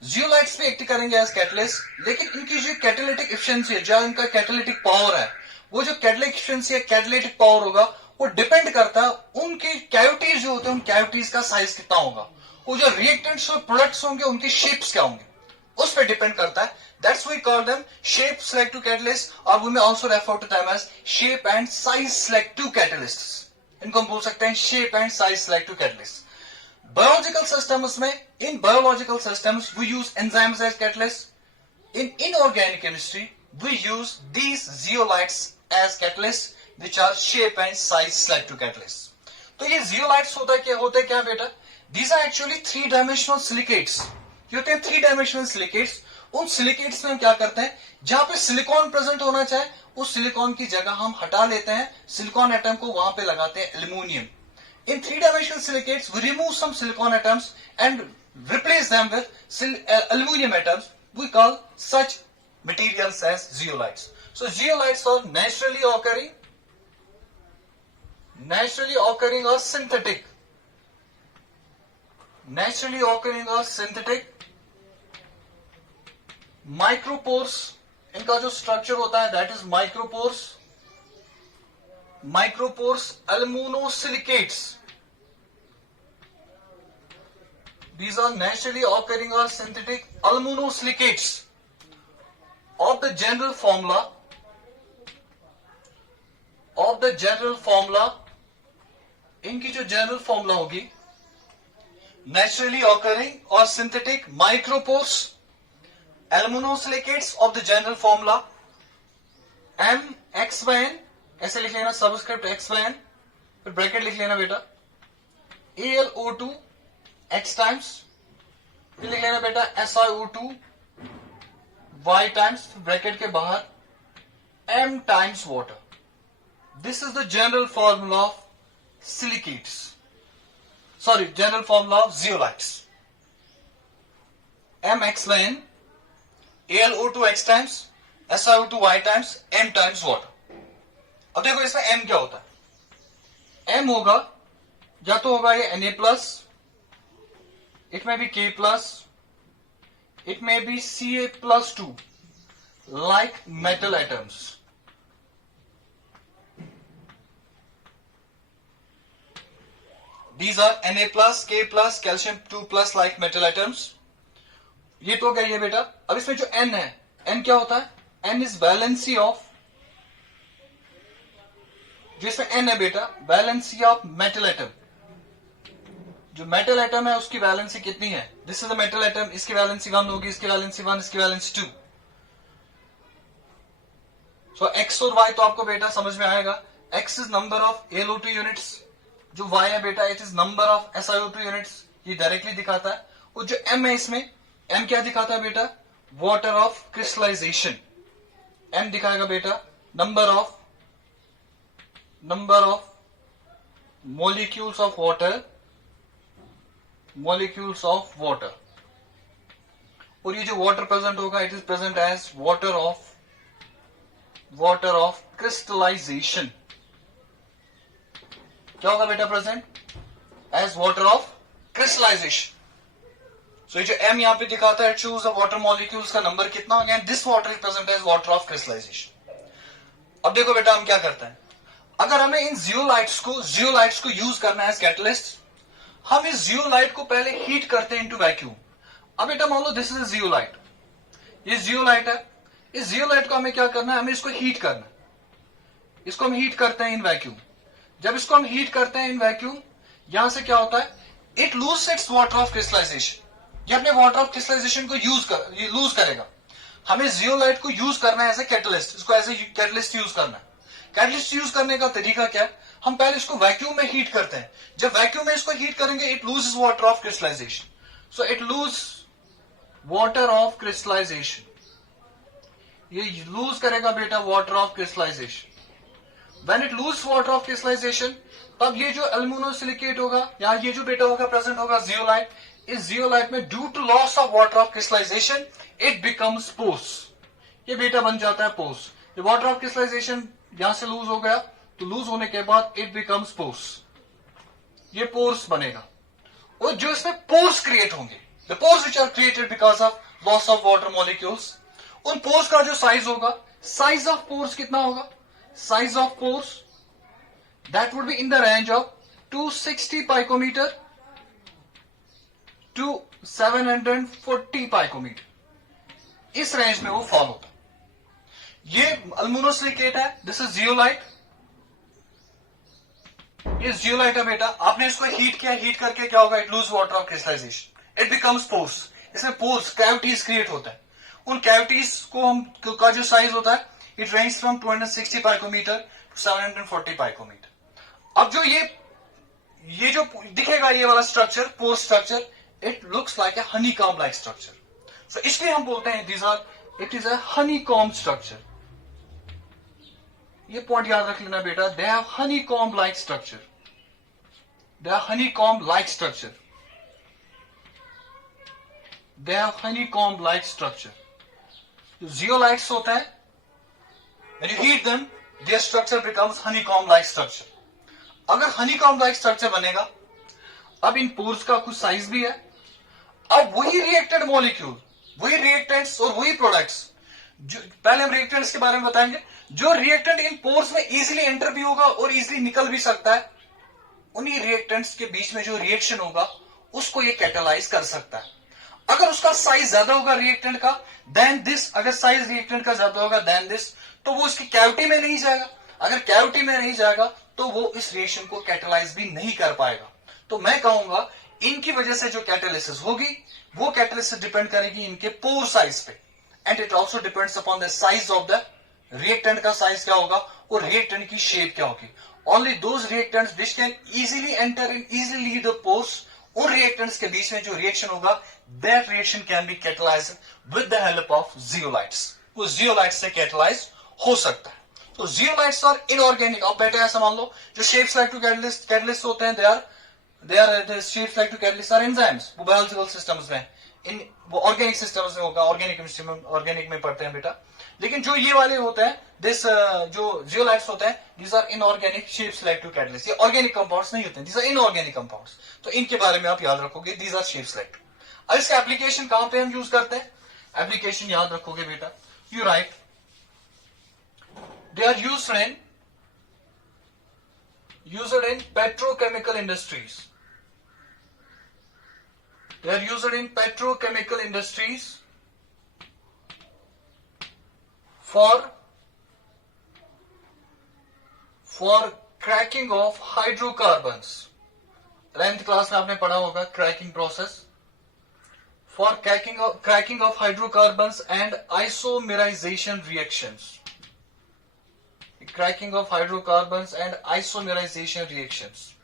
जियोलाइट्स पे एक्ट करेंगे एज कैटलिस्ट, लेकिन इनकी जो कैटालिटिक एफिशिएंसी है, जो इनका कैटालिटिक पावर है, वो जो कैटालिटिक एफिशिएंसी है, कैटालिटिक पावर होगा, वो डिपेंड करता है उनकी कैविटीज जो होते हैं, उन कैविटीज का साइज कितना होगा. वो जो रिएक्टेंट्स और प्रोडक्ट्स होंगे उनकी शेप्स क्या होंगे. उस पर डिपेंड करता है. That's we call them shape selective catalyst, और we may also refer to them as shape and size selective catalyst. इनको हम बोल सकते हैं shape and size selective catalyst. Biological systems में, in biological systems we use enzymes as catalyst. In inorganic chemistry, we use these zeolites as catalysts, which are shape and size selective catalysts. तो ये zeolites होते क्या बेटा? These are actually three-dimensional silicates. ये होते हैं three-dimensional silicates. उन silicates में हम क्या करते हैं? जहां पे सिलिकॉन प्रेजेंट होना चाहे, उस सिलिकॉन की जगह हम हटा लेते हैं, सिलिकॉन एटम को वहां पे लगाते हैं aluminium. In three-dimensional silicates, we remove some silicon atoms and replace them with aluminum atoms. We call such materials as zeolites. So zeolites are naturally occurring or synthetic. Naturally occurring or synthetic micropores. इनका जो structure होता है that is micropores. Micropores aluminosilicates. These are naturally occurring or synthetic aluminosilicates of the general formula इनकी जो general formula होगी, naturally occurring or synthetic micropores aluminosilicates of the general formula MX/N. ऐसे लिख लेना, सबस्क्रिप्ट X/N, फिर bracket लिख लेना बेटा AlO2 X टाइम्स, फिर लिख लेना बेटा SiO2 Y टाइम्स, ब्रैकेट के बाहर M times water. This is the general formula of silicates, sorry general formula of zeolites. MX/N, AlO2 X times, SiO2 Y times, M times water. अब देखो इसमें M क्या होता है. M होगा, या तो होगा ये Na+, it may be K+, it may be Ca+2, like metal atoms. These are Na+, K+, calcium 2+, like metal atoms. ये तो क्या है बेटा. अब इसमें जो N है, N क्या होता है? N is valency of, जिसमें N है बेटा, valency of metal atom. जो मेटल एटम है उसकी वैलेंसी कितनी है? This is the metal atom, इसकी वैलेंसी 1 होगी, इसकी वैलेंसी 1, इसकी वैलेंसी 2. सो एक्स और वाई तो आपको बेटा समझ में आएगा. X is number of AlO2 units, जो वाई है बेटा it is number of SiO2 units, ये डायरेक्टली दिखाता है. और जो M है इसमें, M क्या दिखाता है बेटा? Water of crystallisation. M दिखाएगा बेटा number of molecules of water. और ये जो वाटर प्रेजेंट होगा, it is present as water of crystallization. क्या होगा बेटा present? As water of crystallisation. So ये जो M यहां पे दिखाता है, it shows the water molecules का नंबर कितना हो गया. This water is present as water of crystallization. अब देखो बेटा हम क्या करते हैं, अगर हमें इन जियोलाइट्स को यूज करना है एज कैटलिस्ट, हम इस जियोलाइट को पहले हीट करते हैं इनटू वैक्यूम. अब बेटा मान लो दिस इज अ जियोलाइट, ये जियोलाइट है. इस जियोलाइट को हमें क्या करना है, हमें इसको हीट करना है. इसको हम हीट करते हैं इन वैक्यूम. जब इसको हम हीट करते हैं इन वैक्यूम, यहां से क्या होता है, it lose its water of crystallisation. ये अपने वाटर ऑफ क्रिस्टलाइजेशन को लूज करेगा. हमें जियोलाइट को यूज करना है एज ए कैटलिस्ट, इसको एज ए कैटलिस्ट यूज करना है. कैटलिस्ट यूज करने का तरीका क्या है, हम पहले इसको वैक्यूम में हीट करते हैं. जब वैक्यूम में इसको हीट करेंगे, it loses water of crystallisation. So it lose water of crystallisation. ये लूज करेगा बेटा water of crystallisation. When it lose water of crystallisation, तब ये जो एल्यूमिनोसिलिकेट होगा, या ये जो बेटा होगा प्रेजेंट होगा जियोलाइट, इस जियोलाइट में due to loss of water of crystallisation it becomes pores. ये बेटा बन जाता है पोर्स. ये वाटर ऑफ क्रिस्टलाइजेशन यहां से लूज हो गया, तो लूज होने के बाद इट बिकम्स पोर्स. ये पोर्स बनेगा. और जो इसमें पोर्स क्रिएट होंगे, the pores which are created because of loss of water molecules, उन पोर्स का जो साइज होगा, साइज ऑफ पोर्स कितना होगा? Size of pores that would be in the range of 260 picometer to 740 picometer. इस रेंज में वो फॉल होता है। ये अल्मोनोसिलिकेट है, दिस इज जियोलाइट, ये जियोलाइट है बेटा। आपने इसको हीट किया, हीट करके क्या होगा, it lose water of crystallisation, it becomes pores. इसमें पोर्स कैविटीज क्रिएट होता है। उन कैविटीज को हम का जो साइज होता है, it range from 260 picometer to 740 picometer. अब जो ये जो दिखेगा ये वाला structure, pore structure, it looks like a honeycomb like structure. So इसलिए हम बोलते हैं this are, it is a honeycomb structure. ये पॉइंट याद रख लेना बेटा, they have honeycomb like structure, they are honeycomb like structure, they have honeycomb like structure. जो जियोलाइट्स होता है, when you heat them, their structure becomes honeycomb like structure. अगर honeycomb like structure बनेगा, अब इन pores का कुछ size भी है, अब वही रिएक्टेड मॉलिक्यूल, वही रिएक्टेंट्स और वही प्रोडक्ट्स, जो पहले हम रिएक्टेंट्स के बारे में बताएंगे, जो रिएक्टेंट इन पोर्स में इजीली एंटर भी होगा और इजीली निकल भी सकता है, उन्हीं रिएक्टेंट्स के बीच में जो रिएक्शन होगा उसको ये कैटालाइज कर सकता है। अगर उसका साइज ज्यादा होगा रिएक्टेंट का देन दिस, अगर साइज रिएक्टेंट का ज्यादा होगा देन दिस, तो वो उसकी कैविटी में नहीं जाएगा। अगर कैविटी में नहीं जाएगा तो वो इस रिएक्शन को कैटालाइज भी नहीं कर पाएगा। तो मैं कहूंगा इनकी वजह से जो कैटालिसिस होगी वो कैटालिसिस डिपेंड करेगी इनके पोर साइज पे, and it also depends upon the size of the reactant का साइज क्या होगा और रिएक्टेंट की शेप क्या होगी। Only those reactants which can easily enter in easily leave the pores, उन रिएक्टेंट्स के बीच में जो रिएक्शन होगा that reaction can be catalysed with the help of zeolites. वो जियोलाइट्स से कैटलाइज हो सकता है। तो जियोलाइट्स आर इनऑर्गेनिक। अब बेटा ऐसा मान लो जो शेप्स लाइक टू कैटलिस्ट होते हैं, they are shapes like to catalyst are enzymes. वो बायोलॉजिकल सिस्टम्स में, इन वो ऑर्गेनिक सिस्टम्स में होगा, ऑर्गेनिक में पढ़ते हैं बेटा। लेकिन जो ये वाले होते हैं, दिस जो जियोलाइट्स होते हैं, these are inorganic shapes like to catalyst. ये ऑर्गेनिक कंपाउंड्स नहीं होते हैं, दीज आर इनऑर्गेनिक कंपाउंड्स। तो इनके बारे में आप याद रखोगे, these are shapes like to. अब इसका एप्लीकेशन कहां पे हम यूज करते हैं, एप्लीकेशन याद रखोगे बेटा, you right they are used in petrochemical industries. They are used in petrochemical industries for cracking of hydrocarbons. 11th class में आपने पढ़ा होगा cracking process. For cracking of hydrocarbons and isomerization reactions. Cracking of hydrocarbons and isomerisation reactions.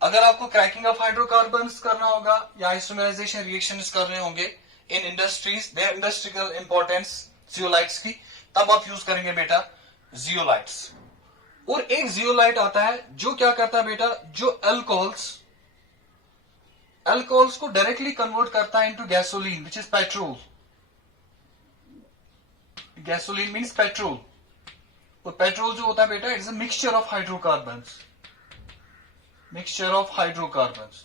अगर आपको cracking of hydrocarbons करना होगा या isomerisation reactions करने होंगे in industries, their industrial importance zeolites की, तब आप यूज करेंगे बेटा जियोलाइट्स। और एक जियोलाइट आता है जो क्या करता है बेटा, जो अल्कोहल्स को डायरेक्टली कन्वर्ट करता है into gasoline which is petrol. Gasoline means petrol, तो पेट्रोल जो होता है बेटा, it is a mixture of hydrocarbons, mixture of hydrocarbons.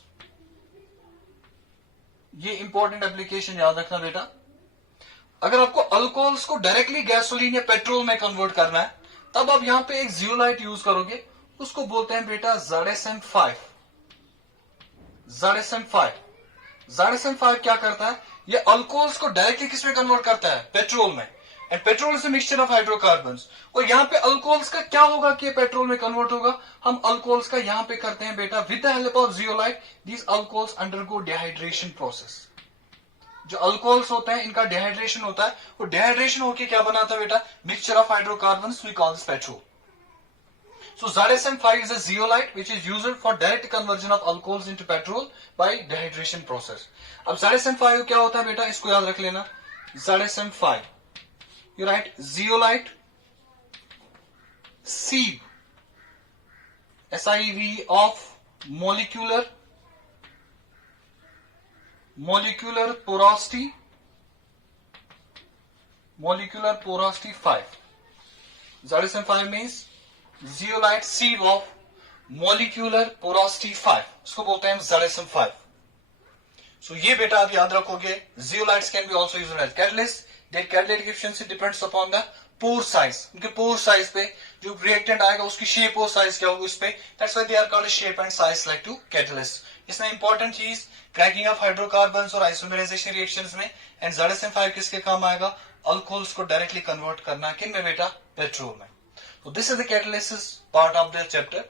ये इंपॉर्टेंट एप्लीकेशन याद रखना बेटा। अगर आपको अल्कोहल्स को डायरेक्टली गैसोलीन या पेट्रोल में कन्वर्ट करना है, तब आप यहां पे एक जियोलाइट यूज करोगे, उसको बोलते हैं बेटा ZSM5। ZSM5 क्या करता है, ये अल्कोहल्स को डायरेक्टली किसमें कन्वर्ट करता है, पेट्रोल में। And petrol is a mixture of hydrocarbons. और यहां पे अल्कोहल्स का क्या होगा कि पेट्रोल में कन्वर्ट होगा, हम अल्कोहल्स का यहां पे करते हैं बेटा with the help of zeolite, these alcohols undergo dehydration process. जो अल्कोहल्स होते हैं इनका डिहाइड्रेशन होता है, वो डिहाइड्रेशन होकर क्या बनाता है बेटा, mixture of hydrocarbons, we call this petrol. So ZSM5 is a zeolite which is used for direct conversion of alcohols into petrol by dehydration process. अब ZSM5 क्या होता है बेटा, इसको याद रख लेना, ZSM5 you write zeolite sieve, SIEV of molecular porosity 5. ZSM5 means zeolite sieve of molecular porosity 5, इसको बोलते हैं ZSM5. So ये बेटा आप याद रखोगे, zeolites can be also used as catalyst. Their catalytic efficiency depends upon the pore size. उनके pore size पे जो reactant आएगा उसकी shape और size क्या होगी उस पे, that's why they are called shape and size like to catalyst. इसमें इंपॉर्टेंट चीज क्रैकिंग ऑफ हाइड्रोकार्बन्स और आइसोमराइजेशन रिएक्शंस में, एंड ZSM5 किसके काम आएगा, अल्कोहल्स को डायरेक्टली कन्वर्ट करना किन में बेटा, पेट्रोल में। तो this is the catalysis part of the chapter.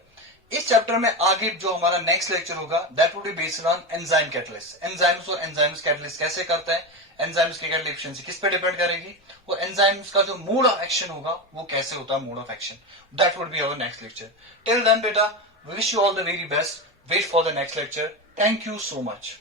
इस चैप्टर में आगे जो हमारा नेक्स्ट लेक्चर होगा that would be based on enzyme catalyst, enzymes और एंजाइम्स कैटलिस्ट कैसे करते हैं, एंजाइम्स की कैटलिस्ट एफिशिएंसी किस पे डिपेंड करेगी, और एंजाइम्स का जो मोड ऑफ एक्शन होगा वो कैसे होता है, mode of action, that would be our next lecture. Till then बेटा, wish you all the very best, wait for the next lecture. Thank you so much.